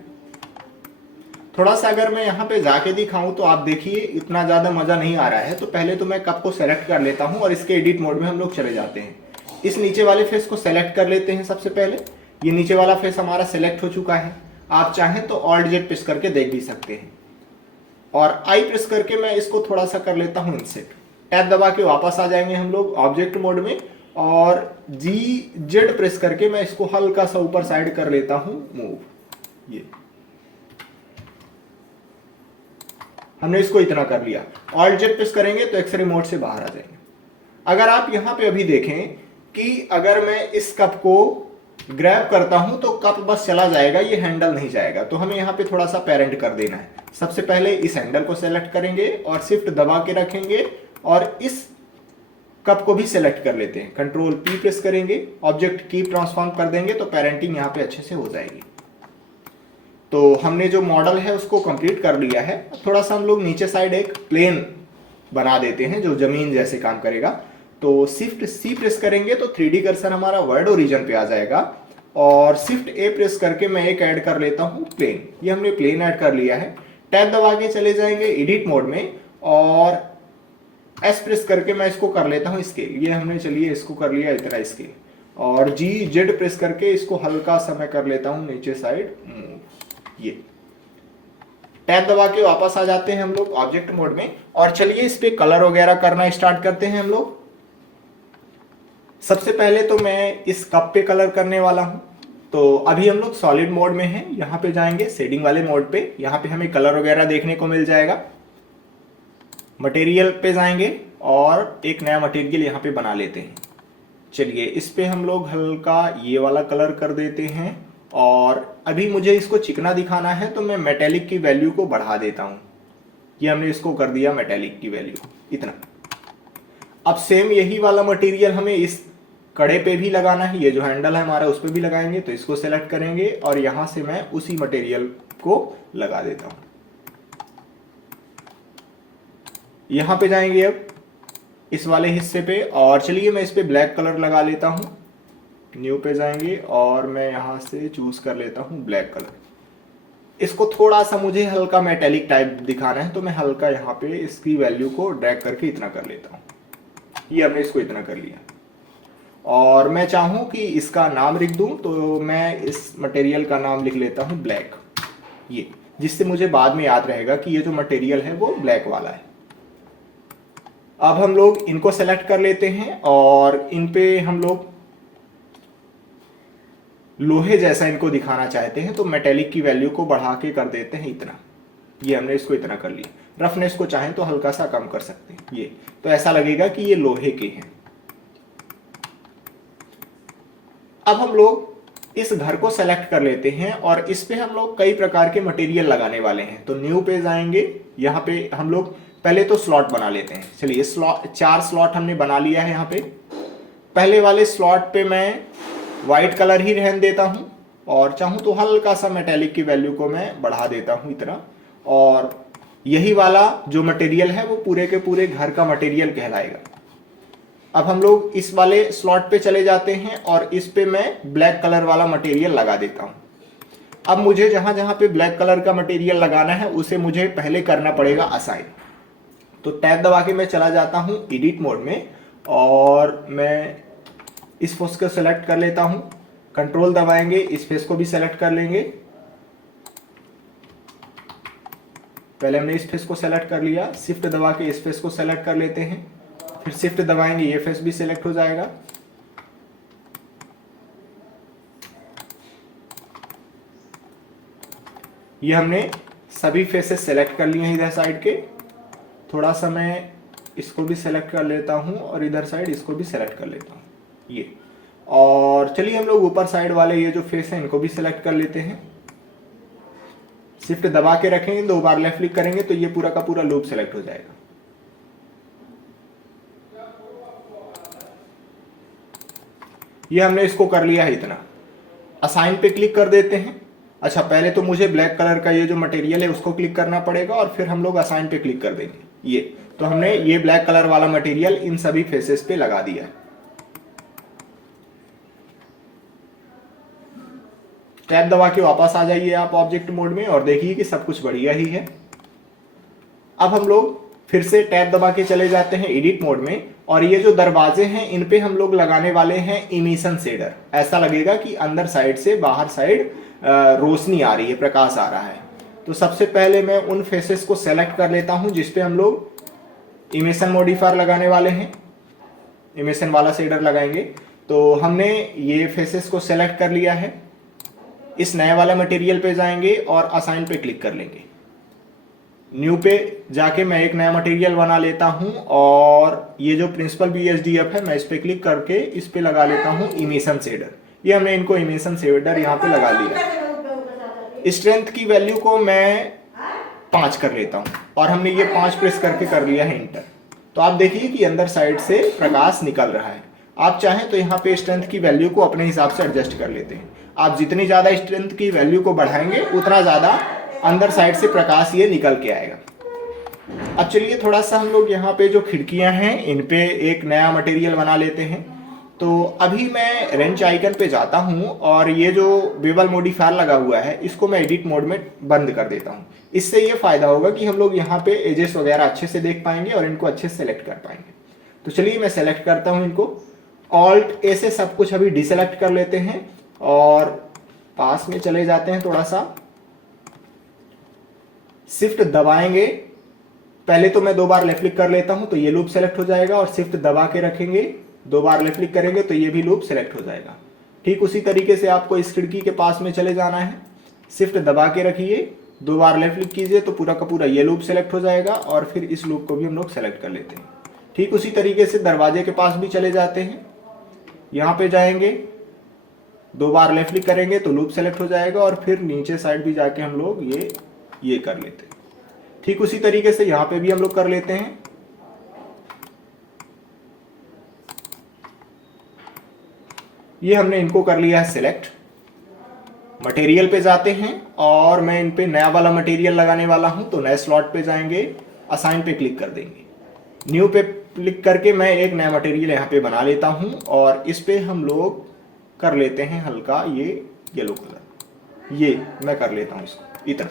थोड़ा सा अगर मैं यहाँ पे जाके दिखाऊं तो आप देखिए इतना ज़्यादा मज़ा नहीं आ रहा है। तो पहले तो मैं कप को सेलेक्ट कर लेता हूँ और इसके एडिट मोड में हम लोग चले जाते हैं। इस नीचे वाले फेस को सेलेक्ट कर लेते हैं। सबसे पहले ये नीचे वाला फेस हमारा सेलेक्ट हो चुका है। आप चाहें तो ऑल्ट जेड प्रेस करके देख भी सकते हैं और आई प्रेस करके मैं इसको थोड़ा सा कर लेता हूँ इंसेट। टैब दबा के वापस आ जाएंगे हम लोग ऑब्जेक्ट मोड में और जी जेड प्रेस करके मैं इसको हल्का सा ऊपर साइड कर लेता हूँ मूव। ये हमने इसको इतना कर लिया। ऑल्ट जेड प्रेस करेंगे तो एक्सरे मोड से बाहर आ जाएंगे। अगर आप यहाँ पे अभी देखें कि अगर मैं इस कप को ग्रैब करता हूं तो कप बस चला जाएगा, ये हैंडल नहीं जाएगा। तो हमें यहाँ पे थोड़ा सा पेरेंट कर देना है। सबसे पहले इस हैंडल को सेलेक्ट करेंगे और शिफ्ट दबा के रखेंगे और इस कप को भी सेलेक्ट कर लेते हैं। कंट्रोल पी प्रेस करेंगे, ऑब्जेक्ट की ट्रांसफॉर्म कर देंगे तो पेरेंटिंग यहाँ पे अच्छे से हो जाएगी। तो हमने जो मॉडल है उसको कंप्लीट कर लिया है। थोड़ा सा हम लोग नीचे साइड एक प्लेन बना देते हैं जो जमीन जैसे काम करेगा। तो शिफ्ट सी प्रेस करेंगे तो 3D कर्सर हमारा वर्ड ओरिजिन पे आ जाएगा और शिफ्ट ए प्रेस करके मैं एक ऐड कर लेता हूँ प्लेन। ये हमने प्लेन ऐड कर लिया है। टैब दबा के चले जाएंगे एडिट मोड में और एस प्रेस करके मैं इसको कर लेता हूँ स्केल। ये हमने चलिए इसको कर लिया इतना स्केल और जी जेड प्रेस करके इसको हल्का सा मैं कर लेता हूँ नीचे साइड मूव। ये टैब दबा के वापस आ जाते हैं हम लोग ऑब्जेक्ट मोड में और चलिए इस पे कलर वगैरह करना स्टार्ट करते हैं हम लोग। सबसे पहले तो मैं इस कप पे कलर करने वाला हूं। तो अभी हम लोग सॉलिड मोड में हैं। यहाँ पे जाएंगे शेडिंग वाले मोड पे, यहाँ पे हमें कलर वगैरह देखने को मिल जाएगा। मटेरियल पे जाएंगे और एक नया मटेरियल यहाँ पे बना लेते हैं। चलिए इस पे हम लोग हल्का ये वाला कलर कर देते हैं और अभी मुझे इसको चिकना दिखाना है तो मैं मेटेलिक की वैल्यू को बढ़ा देता हूँ। ये हमने इसको कर दिया मेटेलिक की वैल्यू इतना। अब सेम यही वाला मटेरियल हमें इस कड़े पे भी लगाना है। ये जो हैंडल है हमारा उस पे भी लगाएंगे तो इसको सेलेक्ट करेंगे और यहां से मैं उसी मटेरियल को लगा देता हूं। यहां पे जाएंगे अब इस वाले हिस्से पे और चलिए मैं इस पे ब्लैक कलर लगा लेता हूं। न्यू पे जाएंगे और मैं यहां से चूज कर लेता हूं ब्लैक कलर। इसको थोड़ा सा मुझे हल्का मेटेलिक टाइप दिखाना है तो मैं हल्का यहाँ पे इसकी वैल्यू को ड्रैग करके इतना कर लेता हूँ। ये हमने इसको इतना कर लिया और मैं चाहूं कि इसका नाम लिख दूं तो मैं इस मटेरियल का नाम लिख लेता हूं ब्लैक। ये जिससे मुझे बाद में याद रहेगा कि ये जो मटेरियल है वो ब्लैक वाला है। अब हम लोग इनको सेलेक्ट कर लेते हैं और इन पे हम लोग लोहे जैसा इनको दिखाना चाहते हैं तो मेटेलिक की वैल्यू को बढ़ा के कर देते हैं इतना। ये हमने इसको इतना कर लिया। रफनेस को चाहें तो हल्का सा कम कर सकते हैं। ये तो ऐसा लगेगा कि ये लोहे के हैं। अब हम लोग इस घर को सेलेक्ट कर लेते हैं और इस पे हम लोग कई प्रकार के मटेरियल लगाने वाले हैं। तो न्यू पे जाएंगे, यहाँ पे हम लोग पहले तो स्लॉट बना लेते हैं। चलिए स्लॉट 4 स्लॉट हमने बना लिया है। यहाँ पे पहले वाले स्लॉट पे मैं व्हाइट कलर ही रहने देता हूं और चाहूं तो हल्का सा मेटेलिक की वैल्यू को मैं बढ़ा देता हूं इतना। और यही वाला जो मटेरियल है वो पूरे के पूरे घर का मटेरियल कहलाएगा। अब हम लोग इस वाले स्लॉट पे चले जाते हैं और इस पे मैं ब्लैक कलर वाला मटेरियल लगा देता हूं। अब मुझे जहां जहां पे ब्लैक कलर का मटेरियल लगाना है उसे मुझे पहले करना पड़ेगा असाइन। तो टैब दबा के मैं चला जाता हूं एडिट मोड में और मैं इस फेस को सेलेक्ट कर लेता हूं। कंट्रोल दबाएंगे, इस फेस को भी सेलेक्ट कर लेंगे। पहले हमने इस फेस को सेलेक्ट कर लिया, शिफ्ट दबा के इस फेस को सेलेक्ट कर लेते हैं, फिर शिफ्ट दबाएंगे ये फेस भी सिलेक्ट हो जाएगा। ये हमने सभी फेसेस सेलेक्ट कर लिए हैं इधर साइड के। थोड़ा सा मैं इसको भी सेलेक्ट कर लेता हूं और इधर साइड इसको भी सेलेक्ट कर लेता हूं ये। और चलिए हम लोग ऊपर साइड वाले ये जो फेस है इनको भी सेलेक्ट कर लेते हैं। शिफ्ट दबा के रखेंगे, 2 बार लेफ्ट क्लिक करेंगे तो ये पूरा का पूरा लूप सेलेक्ट हो जाएगा। ये हमने इसको कर लिया है इतना। असाइन पे क्लिक कर देते हैं। अच्छा, पहले तो मुझे ब्लैक कलर का ये जो मटेरियल है उसको क्लिक करना पड़ेगा और फिर हम लोग असाइन पे क्लिक कर देंगे। ये तो हमने ये ब्लैक कलर वाला मटेरियल इन सभी फेसेस पे लगा दिया है। टैब दबा के वापस आ जाइए आप ऑब्जेक्ट मोड में और देखिए कि सब कुछ बढ़िया ही है। अब हम लोग फिर से टैब दबा के चले जाते हैं एडिट मोड में और ये जो दरवाजे हैं इन पे हम लोग लगाने वाले हैं इमिशन शेडर। ऐसा लगेगा कि अंदर साइड से बाहर साइड रोशनी आ रही है, प्रकाश आ रहा है। तो सबसे पहले मैं उन फेसेस को सेलेक्ट कर लेता हूं जिसपे हम लोग इमिशन मॉडिफायर लगाने वाले हैं, इमिशन वाला शेडर लगाएंगे। तो हमने ये फेसेस को सेलेक्ट कर लिया है। इस नए वाला मटेरियल पे जाएंगे और असाइन पे क्लिक कर लेंगे। न्यू पे जाके मैं एक नया मटेरियल बना लेता हूं और ये जो प्रिंसिपल BSDF है मैं इस पे क्लिक करके इस पे लगा लेता हूं इमिशन शेडर। ये हमने इनको इमिशन शेडर यहाँ पे लगा लिया। स्ट्रेंथ की वैल्यू को मैं 5 कर लेता हूं और हमने ये 5 प्रेस करके कर लिया है इंटर। तो आप देखिए कि अंदर साइड से प्रकाश निकल रहा है। आप चाहें तो यहाँ पे स्ट्रेंथ की वैल्यू को अपने हिसाब से एडजस्ट कर लेते हैं। आप जितनी ज़्यादा स्ट्रेंथ की वैल्यू को बढ़ाएंगे उतना ज़्यादा अंदर साइड से प्रकाश ये निकल के आएगा। अब चलिए थोड़ा सा हम लोग यहाँ पे जो खिड़कियाँ हैं इन पे एक नया मटेरियल बना लेते हैं। तो अभी मैं रेंच आइकन पे जाता हूँ और ये जो बेवल मॉडिफायर लगा हुआ है इसको मैं एडिट मोड में बंद कर देता हूँ। इससे ये फायदा होगा कि हम लोग यहाँ पे एजेस वगैरह अच्छे से देख पाएंगे और इनको अच्छे से सेलेक्ट कर पाएंगे। तो चलिए मैं सेलेक्ट करता हूँ इनको। ऑल्ट ए से सब कुछ अभी डिसेलेक्ट कर लेते हैं और पास में चले जाते हैं। थोड़ा सा शिफ्ट दबाएंगे। पहले तो मैं 2 बार लेफ्ट क्लिक कर लेता हूं तो ये लूप सेलेक्ट हो जाएगा और शिफ्ट दबा के रखेंगे, 2 बार लेफ्ट क्लिक करेंगे तो ये भी लूप सेलेक्ट हो जाएगा। ठीक उसी तरीके से आपको इस खिड़की के पास में चले जाना है। शिफ्ट दबा के रखिए, 2 बार लेफ्ट क्लिक कीजिए तो पूरा का पूरा ये लूप सेलेक्ट हो जाएगा और फिर इस लूप को भी हम लोग सेलेक्ट कर लेते हैं। ठीक उसी तरीके से दरवाजे के पास भी चले जाते हैं। यहाँ पे जाएंगे, 2 बार लेफ्ट क्लिक करेंगे तो लूप सेलेक्ट हो जाएगा और फिर नीचे साइड भी जाके हम लोग ये कर लेते हैं। ठीक उसी तरीके से यहां पे भी हम लोग कर लेते हैं। ये हमने इनको कर लिया है सिलेक्ट। मटेरियल पे जाते हैं और मैं इन पे नया वाला मटेरियल लगाने वाला हूं तो नए स्लॉट पे जाएंगे, असाइन पे क्लिक कर देंगे। न्यू पे क्लिक करके मैं एक नया मटेरियल यहां पे बना लेता हूं और इस पे हम लोग कर लेते हैं हल्का ये येलो कलर। ये मैं कर लेता हूं इसको इतना।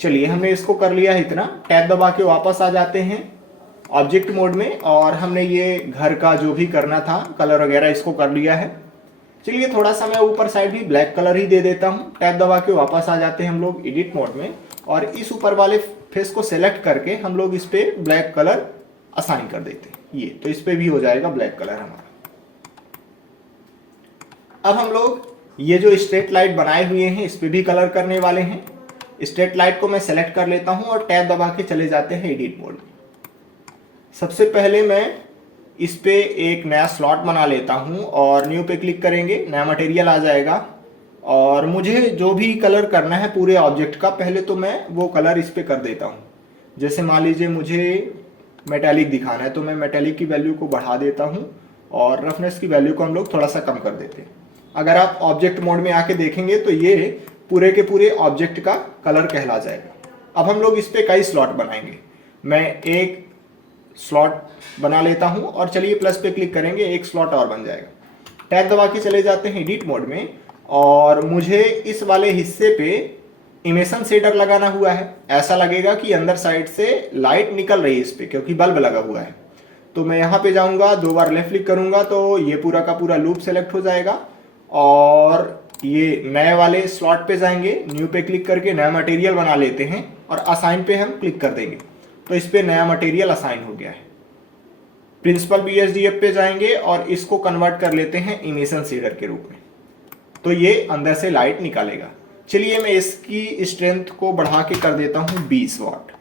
चलिए हमने इसको कर लिया है इतना। टैब दबा के वापस आ जाते हैं ऑब्जेक्ट मोड में और हमने ये घर का जो भी करना था कलर वगैरह इसको कर लिया है। चलिए थोड़ा सा मैं ऊपर साइड भी ब्लैक कलर ही दे देता हूँ। टैब दबा के वापस आ जाते हैं हम लोग एडिट मोड में और इस ऊपर वाले फेस को सेलेक्ट करके हम लोग इस पे ब्लैक कलर असाइन कर देते हैं। ये तो इस पे भी हो जाएगा ब्लैक कलर हमारा। अब हम लोग ये जो स्ट्रेट लाइट बनाए हुए हैं इस पे भी कलर करने वाले हैं। स्ट्रेट लाइट को मैं सेलेक्ट कर लेता हूं और टैब दबा के चले जाते हैं एडिट मोड में। सबसे पहले मैं इस पे एक नया स्लॉट बना लेता हूं और न्यू पे क्लिक करेंगे, नया मटेरियल आ जाएगा और मुझे जो भी कलर करना है पूरे ऑब्जेक्ट का पहले तो मैं वो कलर इस पे कर देता हूं। जैसे मान लीजिए मुझे मेटालिक दिखाना है तो मैं मेटालिक की वैल्यू को बढ़ा देता हूं और रफनेस की वैल्यू को हम लोग थोड़ा सा कम कर देते हैं। अगर आप ऑब्जेक्ट मोड में आके देखेंगे तो ये पूरे के पूरे ऑब्जेक्ट का कलर कहला जाएगा। अब हम लोग इस पे कई स्लॉट बनाएंगे। मैं एक स्लॉट बना लेता हूं और चलिए प्लस पे क्लिक करेंगे, एक स्लॉट और बन जाएगा। टैब दबा के चले जाते हैं एडिट मोड में और मुझे इस वाले हिस्से पे इमिशन शेडर लगाना हुआ है। ऐसा लगेगा कि अंदर साइड से लाइट निकल रही है इस पे क्योंकि बल्ब लगा हुआ है। तो मैं यहाँ पे जाऊँगा, 2 बार लेफ्ट क्लिक करूँगा तो ये पूरा का पूरा लूप सेलेक्ट हो जाएगा और ये नए वाले स्लॉट पे जाएंगे, न्यू पे क्लिक करके नया मटेरियल बना लेते हैं और असाइन पे हम क्लिक कर देंगे तो इस पे नया मटेरियल असाइन हो गया है। प्रिंसिपल BSDF पे जाएंगे और इसको कन्वर्ट कर लेते हैं इमिशन शेडर के रूप में तो ये अंदर से लाइट निकालेगा। चलिए मैं इसकी स्ट्रेंथ को बढ़ा के कर देता हूँ 20 वाट,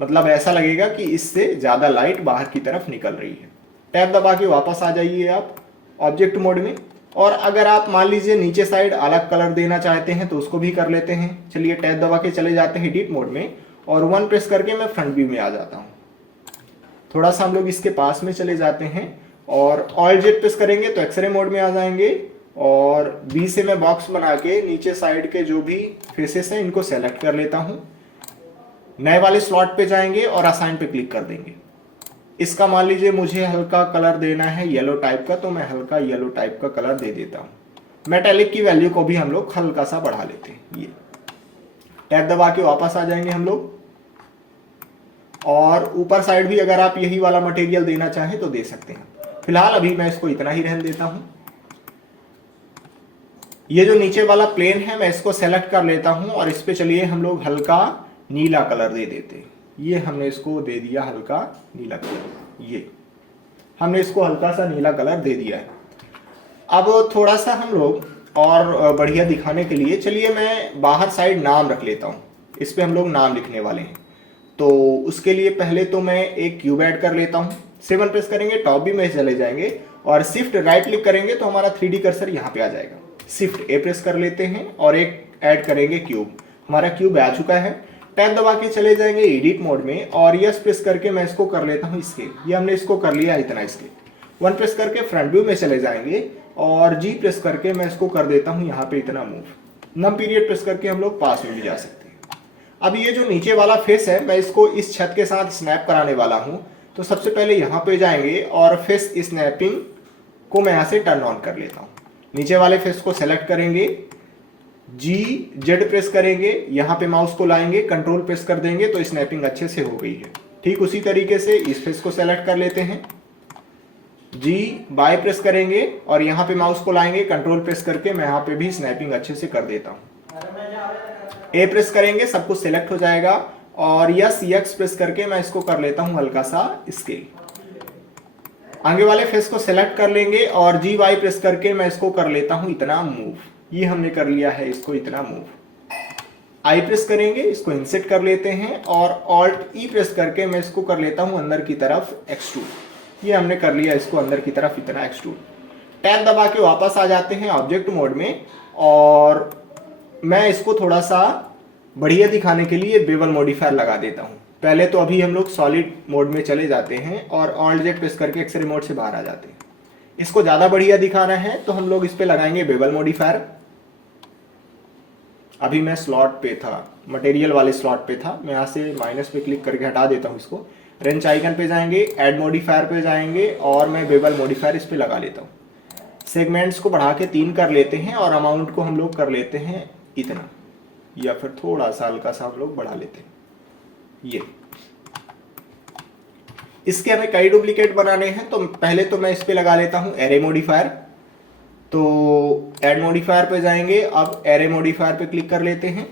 मतलब ऐसा लगेगा कि इससे ज़्यादा लाइट बाहर की तरफ निकल रही है। टैब दबा के वापस आ जाइए आप ऑब्जेक्ट मोड में और अगर आप मान लीजिए नीचे साइड अलग कलर देना चाहते हैं तो उसको भी कर लेते हैं। चलिए टैब दबा के चले जाते हैं एडिट मोड में और 1 प्रेस करके मैं फ्रंट व्यू में आ जाता हूँ। थोड़ा सा हम लोग इसके पास में चले जाते हैं और ऑल जेट प्रेस करेंगे तो एक्सरे मोड में आ जाएंगे और बी से मैं बॉक्स बना के नीचे साइड के जो भी फेसेस हैं इनको सेलेक्ट कर लेता हूं। नए वाले स्लॉट पे जाएंगे और असाइन पे क्लिक कर देंगे। इसका मान लीजिए मुझे हल्का कलर देना है येलो टाइप का, तो मैं हल्का येलो टाइप का कलर दे देता हूं। मेटालिक की वैल्यू को भी हम लोग हल्का सा बढ़ा लेते हैं। ये टैब दबा के वापस आ जाएंगे हम लोग और ऊपर साइड भी अगर आप यही वाला मटेरियल देना चाहें तो दे सकते हैं। फिलहाल अभी मैं इसको इतना ही रहने देता हूं। ये जो नीचे वाला प्लेन है मैं इसको सेलेक्ट कर लेता हूं और इस पे चलिए हम लोग हल्का नीला कलर दे देते हैं। ये हमने इसको दे दिया हल्का नीला कलर। ये हमने इसको हल्का सा नीला कलर दे दिया है। अब थोड़ा सा हम लोग और बढ़िया दिखाने के लिए चलिए मैं बाहर साइड नाम रख लेता हूँ। इस पे हम लोग नाम लिखने वाले हैं, तो उसके लिए पहले तो मैं एक क्यूब ऐड कर लेता हूँ। 7 प्रेस करेंगे, टॉप भी में चले जाएंगे और शिफ्ट राइट क्लिक करेंगे तो हमारा 3D कर्सर यहाँ पे आ जाएगा। शिफ्ट ए प्रेस कर लेते हैं और एक ऐड करेंगे क्यूब। हमारा क्यूब आ चुका है। टैब दबा के चले जाएंगे एडिट मोड में और यस प्रेस करके मैं इसको कर लेता हूँ स्केल। ये हमने इसको कर लिया इतना स्केल। 1 प्रेस करके फ्रंट व्यू में चले जाएंगे और जी प्रेस करके मैं इसको कर देता हूँ यहाँ पे इतना मूव। नम पीरियड प्रेस करके हम लोग पास में भी जा सकते हैं। अब ये जो नीचे वाला फेस है मैं इसको इस छत के साथ स्नैप कराने वाला हूँ, तो सबसे पहले यहाँ पे जाएंगे और फेस स्नैपिंग को मैं यहाँ से टर्न ऑन कर लेता हूँ। नीचे वाले फेस को सेलेक्ट करेंगे, जी जेड प्रेस करेंगे, यहाँ पे माउस को लाएंगे, कंट्रोल प्रेस कर देंगे तो स्नैपिंग अच्छे से हो गई है। ठीक उसी तरीके से इस फेस को सेलेक्ट कर लेते हैं, जी बाय प्रेस करेंगे और यहाँ पे माउस को लाएंगे, कंट्रोल प्रेस करके मैं यहाँ पे भी स्नैपिंग अच्छे से कर देता हूँ। ए प्रेस करेंगे, सब कुछ सेलेक्ट हो जाएगा और यस एक्स प्रेस करके मैं इसको कर लेता हूँ हल्का सा स्केल। आगे वाले फेस को सेलेक्ट कर लेंगे और जी वाई प्रेस करके मैं इसको कर लेता हूँ इतना मूव। ये हमने कर लिया है इसको इतना मूव। आई प्रेस करेंगे, इसको इंसर्ट कर लेते हैं और ऑल्ट ई प्रेस करके मैं इसको कर लेता हूँ अंदर की तरफ एक्सट्रूड। ये हमने कर लिया इसको अंदर की तरफ इतना एक्सट्रूड। टैब दबा के वापस आ जाते हैं ऑब्जेक्ट मोड में और मैं इसको थोड़ा सा बढ़िया दिखाने के लिए बेवल मॉडिफायर लगा देता हूँ। पहले तो अभी हम लोग सॉलिड मोड में चले जाते हैं और ऑल्ट जेड प्रेस करके एक्सरे मोड से बाहर आ जाते हैं। इसको ज़्यादा बढ़िया दिखाना है तो हम लोग इस पे लगाएंगे बेवल मॉडिफायर। अभी मैं स्लॉट पे था, मटेरियल वाले स्लॉट पे था, मैं यहाँ से माइनस पे क्लिक करके हटा देता हूँ इसको। रेंच आइकन पे जाएंगे, ऐड मॉडिफायर पे जाएंगे और मैं बेवल मॉडिफायर इस पे लगा लेता हूँ। सेगमेंट्स को बढ़ा के 3 कर लेते हैं और अमाउंट को हम लोग कर लेते हैं इतना, या फिर थोड़ा सा हल्का सा हम लोग बढ़ा लेते हैं। ये इसके हमें कई डुप्लीकेट बनाने हैं तो पहले तो मैं इस पे लगा लेता हूं एरे मॉडिफायर। तो ऐड मॉडिफायर पे जाएंगे, अब एरे मॉडिफायर पे क्लिक कर लेते हैं।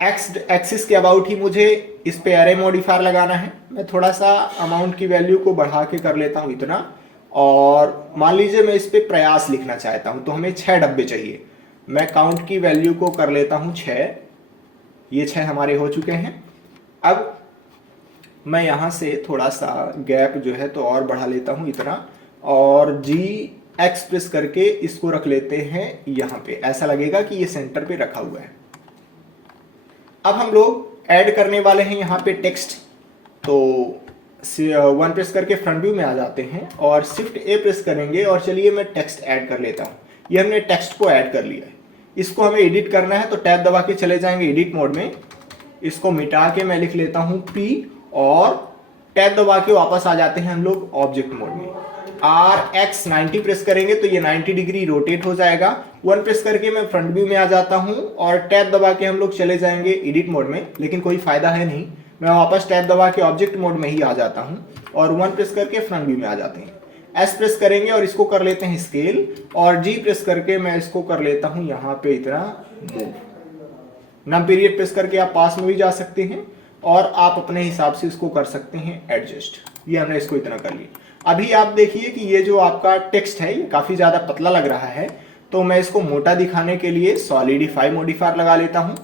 एक्स एक्सिस के अबाउट ही मुझे इस पे एरे मॉडिफायर लगाना है। मैं थोड़ा सा अमाउंट की वैल्यू को बढ़ा के कर लेता हूं इतना और मान लीजिए मैं इस पे प्रयास लिखना चाहता हूं तो हमें 6 डब्बे चाहिए। मैं काउंट की वैल्यू को कर लेता हूं 6। ये 6 हमारे हो चुके हैं। अब मैं यहाँ से थोड़ा सा गैप जो है तो और बढ़ा लेता हूँ इतना और जी एक्स प्रेस करके इसको रख लेते हैं यहाँ पे। ऐसा लगेगा कि ये सेंटर पे रखा हुआ है। अब हम लोग ऐड करने वाले हैं यहाँ पे टेक्स्ट। तो 1 प्रेस करके फ्रंट व्यू में आ जाते हैं और शिफ्ट ए प्रेस करेंगे और चलिए मैं टेक्स्ट ऐड कर लेता हूँ। ये हमने टेक्स्ट को ऐड कर लिया है। इसको हमें एडिट करना है तो टैब दबा के चले जाएंगे एडिट मोड में। इसको मिटा के मैं लिख लेता हूँ पी और टैब दबा के वापस आ जाते हैं हम लोग ऑब्जेक्ट मोड में। RX 90 प्रेस करेंगे तो ये 90 डिग्री रोटेट हो जाएगा। 1 प्रेस करके मैं फ्रंट व्यू में आ जाता हूँ और टैब दबा के हम लोग चले जाएंगे एडिट मोड में, लेकिन कोई फायदा है नहीं। मैं वापस टैब दबा के ऑब्जेक्ट मोड में ही आ जाता हूँ और 1 प्रेस करके फ्रंट व्यू में आ जाते हैं। S प्रेस करेंगे और इसको कर लेते हैं स्केल और G प्रेस करके मैं इसको कर लेता हूँ यहाँ पे इतना मूव। नम पीरियड प्रेस करके आप पास में भी जा सकते हैं और आप अपने हिसाब से इसको कर सकते हैं एडजस्ट। ये हमने इसको इतना कर लिया। अभी आप देखिए कि ये जो आपका टेक्स्ट है ये काफी ज्यादा पतला लग रहा है, तो मैं इसको मोटा दिखाने के लिए सॉलिडिफाई मॉडिफायर लगा लेता हूं।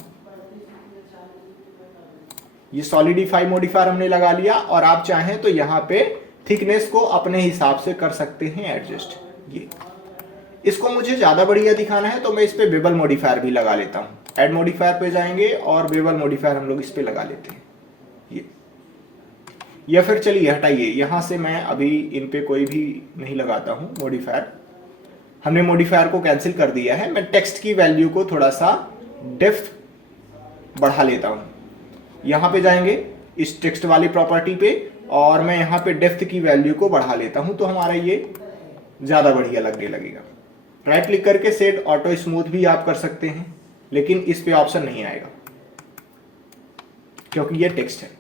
ये सॉलिडिफाई मॉडिफायर हमने लगा लिया और आप चाहें तो यहाँ पे थिकनेस को अपने हिसाब से कर सकते हैं एडजस्ट। ये इसको मुझे ज्यादा बढ़िया दिखाना है तो मैं इस पे बेवल मॉडिफायर भी लगा लेता हूँ। ऐड मॉडिफायर पे जाएंगे और बेवल मॉडिफायर हम लोग इस पे लगा लेते हैं। ये या फिर चलिए हटाइए, यहाँ से मैं अभी इन पे कोई भी नहीं लगाता हूँ मॉडिफायर। हमने मॉडिफायर को कैंसिल कर दिया है। मैं टेक्स्ट की वैल्यू को थोड़ा सा डेप्थ बढ़ा लेता हूँ। यहाँ पे जाएंगे इस टेक्स्ट वाली प्रॉपर्टी पे और मैं यहाँ पे डेप्थ की वैल्यू को बढ़ा लेता हूँ, तो हमारा ये ज़्यादा बढ़िया लगने लगेगा। राइट क्लिक करके सेट ऑटो स्मूथ भी आप कर सकते हैं, लेकिन इस पे ऑप्शन नहीं आएगा क्योंकि ये टेक्स्ट है।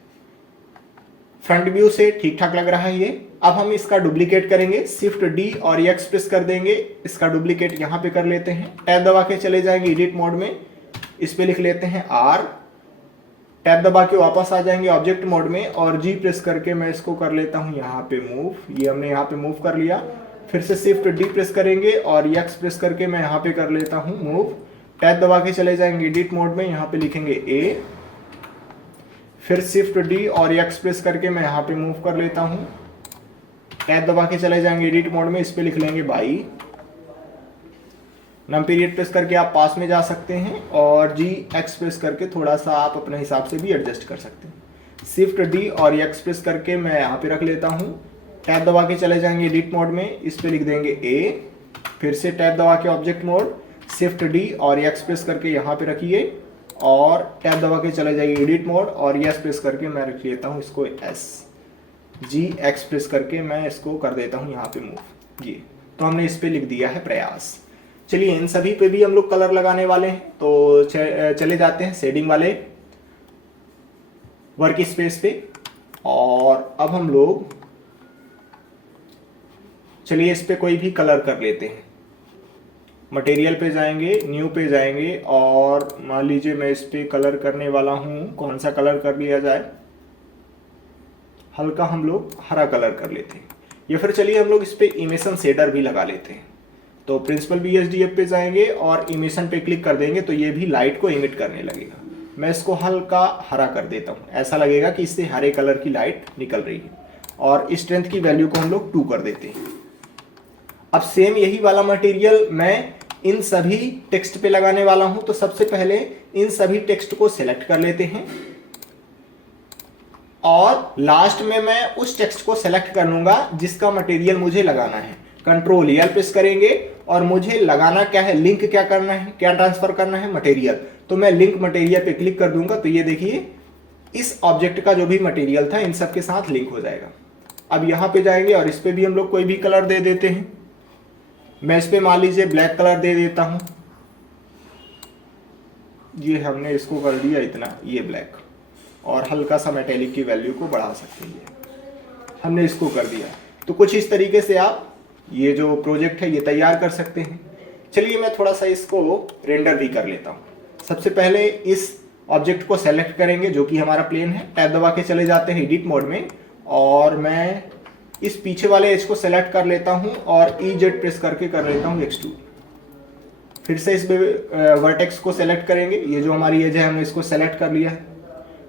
फ्रंट व्यू से ठीक ठाक लग रहा है ये। अब हम इसका डुप्लीकेट करेंगे, शिफ्ट डी और एक्स प्रेस कर देंगे, इसका डुप्लीकेट यहाँ पे कर लेते हैं। टैब दबा के चले जाएंगे एडिट मोड में, इस पे लिख लेते हैं आर। टैब दबा के वापस आ जाएंगे ऑब्जेक्ट मोड में और जी प्रेस करके मैं इसको कर लेता हूँ यहाँ पे मूव। ये हमने यहाँ पे मूव कर लिया। फिर से शिफ्ट डी प्रेस करेंगे और एक्स प्रेस करके मैं यहाँ पे कर लेता हूँ मूव। टैब दबा के चले जाएंगे एडिट मोड में, यहाँ पे लिखेंगे ए। फिर शिफ्ट डी और एक्स प्रेस करके मैं यहाँ पे मूव कर लेता हूँ। टैब दबा के चले जाएंगे एडिट मोड में, इस पे लिख लेंगे बाई। नम पीरियड प्रेस करके आप पास में जा सकते हैं और जी एक्स प्रेस करके थोड़ा सा आप अपने हिसाब से भी एडजस्ट कर सकते हैं। शिफ्ट डी और एक्स प्रेस करके मैं यहाँ पे रख लेता हूँ। टैब दबा के चले जाएंगे एडिट मोड में, इस पे लिख देंगे ए। फिर से टैब दबा के ऑब्जेक्ट मोड, शिफ्ट डी और एक्स प्रेस करके यहाँ पे रखिए और टैब दबा के चले जाइए एडिट मोड और यस प्रेस करके मैं रख लेता हूँ इसको एस। जी एक्स प्रेस करके मैं इसको कर देता हूँ यहाँ पे मूव। जी तो हमने इस पे लिख दिया है प्रयास। चलिए इन सभी पे भी हम लोग कलर लगाने वाले हैं, तो चले जाते हैं शेडिंग वाले वर्क स्पेस पे और अब हम लोग चलिए इस पे कोई भी कलर कर लेते हैं। मटेरियल पे जाएंगे, न्यू पे जाएंगे और मान लीजिए मैं इस पे कलर करने वाला हूँ। कौन सा कलर कर लिया जाए? हल्का हम लोग हरा कलर कर लेते हैं, या फिर चलिए हम लोग इस पे इमेशन शेडर भी लगा लेते हैं। तो प्रिंसिपल BSDF पे जाएंगे और इमेशन पे क्लिक कर देंगे तो ये भी लाइट को इमिट करने लगेगा। मैं इसको हल्का हरा कर देता हूँ, ऐसा लगेगा कि इससे हरे कलर की लाइट निकल रही है। और स्ट्रेंथ की वैल्यू को हम लोग 2 कर देते हैं। अब सेम यही वाला मटेरियल मैं इन सभी टेक्स्ट पे लगाने वाला हूं, तो सबसे पहले इन सभी टेक्स्ट को सिलेक्ट कर लेते हैं और लास्ट में मैं उस टेक्स्ट को सिलेक्ट कर लूंगा जिसका मटेरियल मुझे लगाना है। कंट्रोल एल प्रेस करेंगे और मुझे लगाना क्या है, लिंक क्या करना है, क्या ट्रांसफर करना है, मटेरियल। तो मैं लिंक मटेरियल पे क्लिक कर दूंगा तो ये देखिए इस ऑब्जेक्ट का जो भी मटेरियल था इन सब के साथ लिंक हो जाएगा। अब यहां पे जाएंगे और इस पे भी हम लोग कोई भी कलर दे देते हैं। मैं इस पे मान लीजिए ब्लैक कलर दे देता हूं। ये हमने इसको कर दिया इतना, ये ब्लैक, और हल्का सा मेटेलिक की वैल्यू को बढ़ा सकते हैं। हमने इसको कर दिया। तो कुछ इस तरीके से आप ये जो प्रोजेक्ट है ये तैयार कर सकते हैं। चलिए मैं थोड़ा सा इसको रेंडर भी कर लेता हूं। सबसे पहले इस ऑब्जेक्ट को सेलेक्ट करेंगे जो कि हमारा प्लेन है। टैब दबा के चले जाते हैं एडिट मोड में और मैं इस पीछे वाले एज को सेलेक्ट कर लेता हूं और EZ प्रेस करके कर लेता हूं एक्सट्रूड। फिर से इस वर्टेक्स को सेलेक्ट करेंगे, ये जो हमारी एज है हमने इसको सेलेक्ट कर लिया है।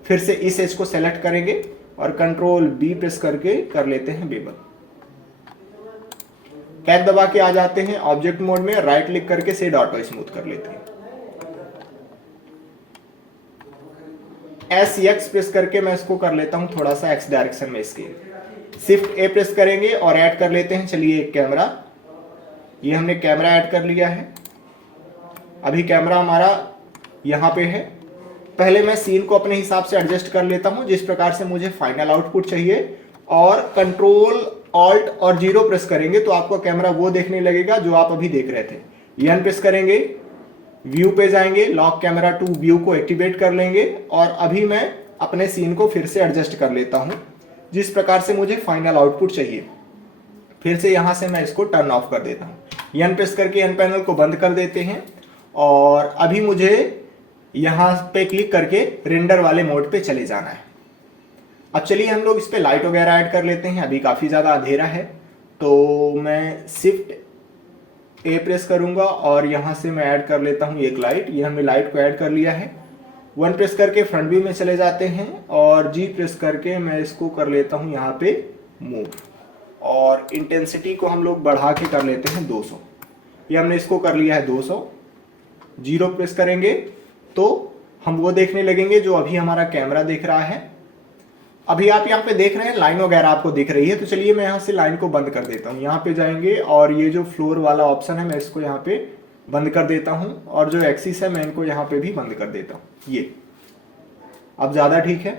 फिर से इस एज को सेलेक्ट करेंगे और कंट्रोल B प्रेस करके कर लेते हैं बेबल। टैब दबा के आ जाते हैं ऑब्जेक्ट मोड में, राइट क्लिक करके शेड ऑटो स्मूथ कर लेते हैं। SX प्रेस करके मैं इसको कर लेता हूं थोड़ा सा X डायरेक्शन में स्केल। शिफ्ट A प्रेस करेंगे और ऐड कर लेते हैं चलिए एक कैमरा। ये हमने कैमरा ऐड कर लिया है। अभी कैमरा हमारा यहाँ पे है। पहले मैं सीन को अपने हिसाब से एडजस्ट कर लेता हूँ जिस प्रकार से मुझे फाइनल आउटपुट चाहिए, और कंट्रोल ऑल्ट और 0 प्रेस करेंगे तो आपका कैमरा वो देखने लगेगा जो आप अभी देख रहे थे। N प्रेस करेंगे, व्यू पे जाएंगे, लॉक कैमरा टू व्यू को एक्टिवेट कर लेंगे और अभी मैं अपने सीन को फिर से एडजस्ट कर लेता हूँ जिस प्रकार से मुझे फाइनल आउटपुट चाहिए। फिर से यहाँ से मैं इसको टर्न ऑफ कर देता हूँ। N प्रेस करके N पैनल को बंद कर देते हैं और अभी मुझे यहाँ पे क्लिक करके रेंडर वाले मोड पे चले जाना है। अब चलिए हम लोग इस पे लाइट वगैरह ऐड कर लेते हैं। अभी काफ़ी ज़्यादा अंधेरा है तो मैं शिफ्ट A प्रेस करूँगा और यहाँ से मैं ऐड कर लेता हूँ एक लाइट। ये हमने लाइट को ऐड कर लिया है। 1 प्रेस करके फ्रंट व्यू में चले जाते हैं और G प्रेस करके मैं इसको कर लेता हूँ यहाँ पे मूव, और इंटेंसिटी को हम लोग बढ़ा के कर लेते हैं 200। ये हमने इसको कर लिया है 200। 0 प्रेस करेंगे तो हम वो देखने लगेंगे जो अभी हमारा कैमरा देख रहा है। अभी आप यहाँ पे देख रहे हैं लाइन वगैरह आपको दिख रही है, तो चलिए मैं यहाँ से लाइन को बंद कर देता हूँ। यहाँ पे जाएंगे और ये जो फ्लोर वाला ऑप्शन है मैं इसको यहाँ पे बंद कर देता हूँ, और जो एक्सिस है मैं इनको यहाँ पे भी बंद कर देता हूँ। ये अब ज़्यादा ठीक है।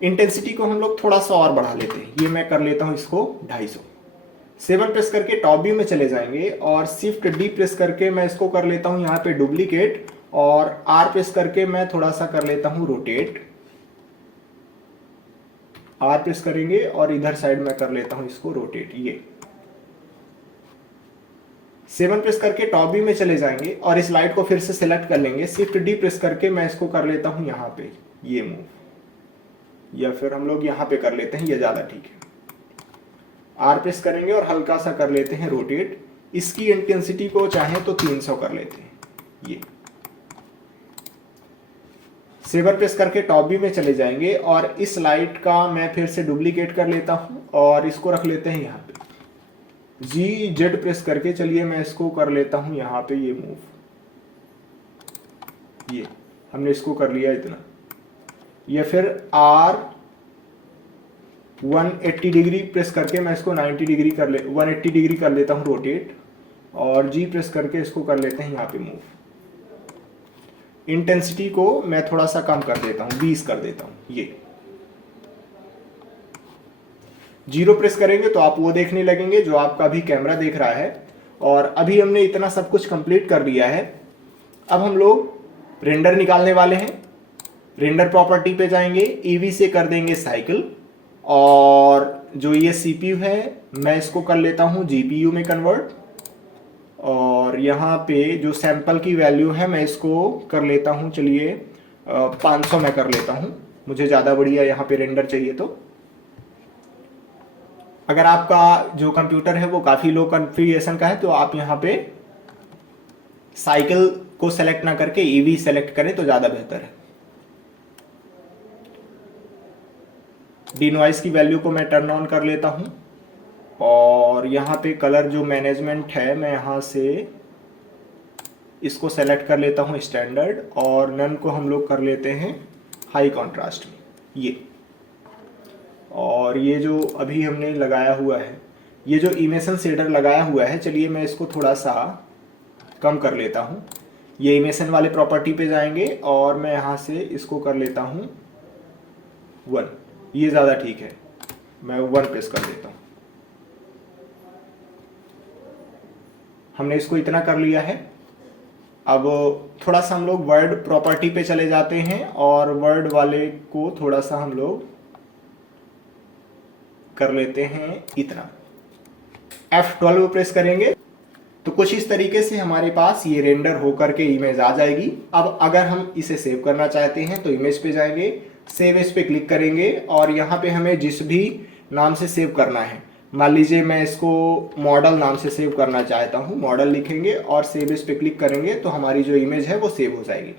इंटेंसिटी को हम लोग थोड़ा सा और बढ़ा लेते हैं, ये मैं कर लेता हूँ इसको 250। 7 प्रेस करके टॉप व्यू में चले जाएंगे और शिफ्ट डी प्रेस करके मैं इसको कर लेता हूँ यहाँ पे डुप्लीकेट, और आर प्रेस करके मैं थोड़ा सा कर लेता हूँ रोटेट। आर प्रेस करेंगे और इधर साइड में कर लेता हूं इसको रोटेट। ये 7 प्रेस करके टॉप व्यू में चले जाएंगे और इस लाइट को फिर से सिलेक्ट कर लेंगे। शिफ्ट डी प्रेस करके मैं इसको कर लेता हूं यहाँ पे ये मूव, या फिर हम लोग यहाँ पे कर लेते हैं, ये ज्यादा ठीक है। आर प्रेस करेंगे और हल्का सा कर लेते हैं रोटेट। इसकी इंटेंसिटी को चाहें तो 300 कर लेते हैं। ये 7 प्रेस करके टॉप व्यू में चले जाएंगे और इस लाइट का मैं फिर से डुप्लीकेट कर लेता हूं और इसको रख लेते हैं यहाँ पे। जी जेड प्रेस करके चलिए मैं इसको कर लेता हूं यहाँ पे ये मूव। ये हमने इसको कर लिया इतना। या फिर आर 180 डिग्री प्रेस करके मैं इसको 90 डिग्री 180 डिग्री कर लेता हूँ रोटेट, और जी प्रेस करके इसको कर लेते हैं यहाँ पे मूव। इंटेंसिटी को मैं थोड़ा सा कम कर देता हूं, 20 कर देता हूं। ये 0 प्रेस करेंगे तो आप वो देखने लगेंगे जो आपका अभी कैमरा देख रहा है। और अभी हमने इतना सब कुछ कंप्लीट कर लिया है। अब हम लोग रेंडर निकालने वाले हैं। रेंडर प्रॉपर्टी पे जाएंगे, ईवी से कर देंगे साइकिल, और जो ये सीपीयू है मैं इसको कर लेता हूं जीपीयू में कन्वर्ट, और यहाँ पे जो सैंपल की वैल्यू है मैं इसको कर लेता हूँ, चलिए 500 मैं कर लेता हूँ, मुझे ज़्यादा बढ़िया यहाँ पे रेंडर चाहिए। तो अगर आपका जो कंप्यूटर है वो काफ़ी लो कॉन्फ़िगरेशन का है तो आप यहाँ पे साइकिल को सेलेक्ट ना करके ईवी सेलेक्ट करें तो ज़्यादा बेहतर है। डिनॉइस की वैल्यू को मैं टर्न ऑन कर लेता हूँ, और यहाँ पे कलर जो मैनेजमेंट है मैं यहाँ से इसको सेलेक्ट कर लेता हूँ स्टैंडर्ड, और नन को हम लोग कर लेते हैं हाई कॉन्ट्रास्ट में। ये और ये जो अभी हमने लगाया हुआ है, ये जो इमेशन शेडर लगाया हुआ है, चलिए मैं इसको थोड़ा सा कम कर लेता हूँ। ये इमेशन वाले प्रॉपर्टी पे जाएंगे और मैं यहाँ से इसको कर लेता हूँ 1। ये ज़्यादा ठीक है, मैं 1 प्रेस कर देता हूँ। हमने इसको इतना कर लिया है। अब थोड़ा सा हम लोग वर्ड प्रॉपर्टी पे चले जाते हैं और वर्ड वाले को थोड़ा सा हम लोग कर लेते हैं इतना। F12 प्रेस करेंगे तो कुछ इस तरीके से हमारे पास ये रेंडर होकर के इमेज आ जाएगी। अब अगर हम इसे सेव करना चाहते हैं तो इमेज पे जाएंगे, सेव एज पे क्लिक करेंगे, और यहाँ पे हमें जिस भी नाम से सेव करना है, मान लीजिए मैं इसको मॉडल नाम से सेव करना चाहता हूँ, मॉडल लिखेंगे और सेव एज पे क्लिक करेंगे तो हमारी जो इमेज है वो सेव हो जाएगी।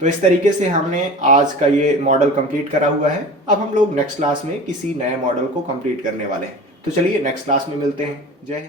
तो इस तरीके से हमने आज का ये मॉडल कंप्लीट करा हुआ है। अब हम लोग नेक्स्ट क्लास में किसी नए मॉडल को कंप्लीट करने वाले हैं। तो चलिए नेक्स्ट क्लास में मिलते हैं। जय हिंद।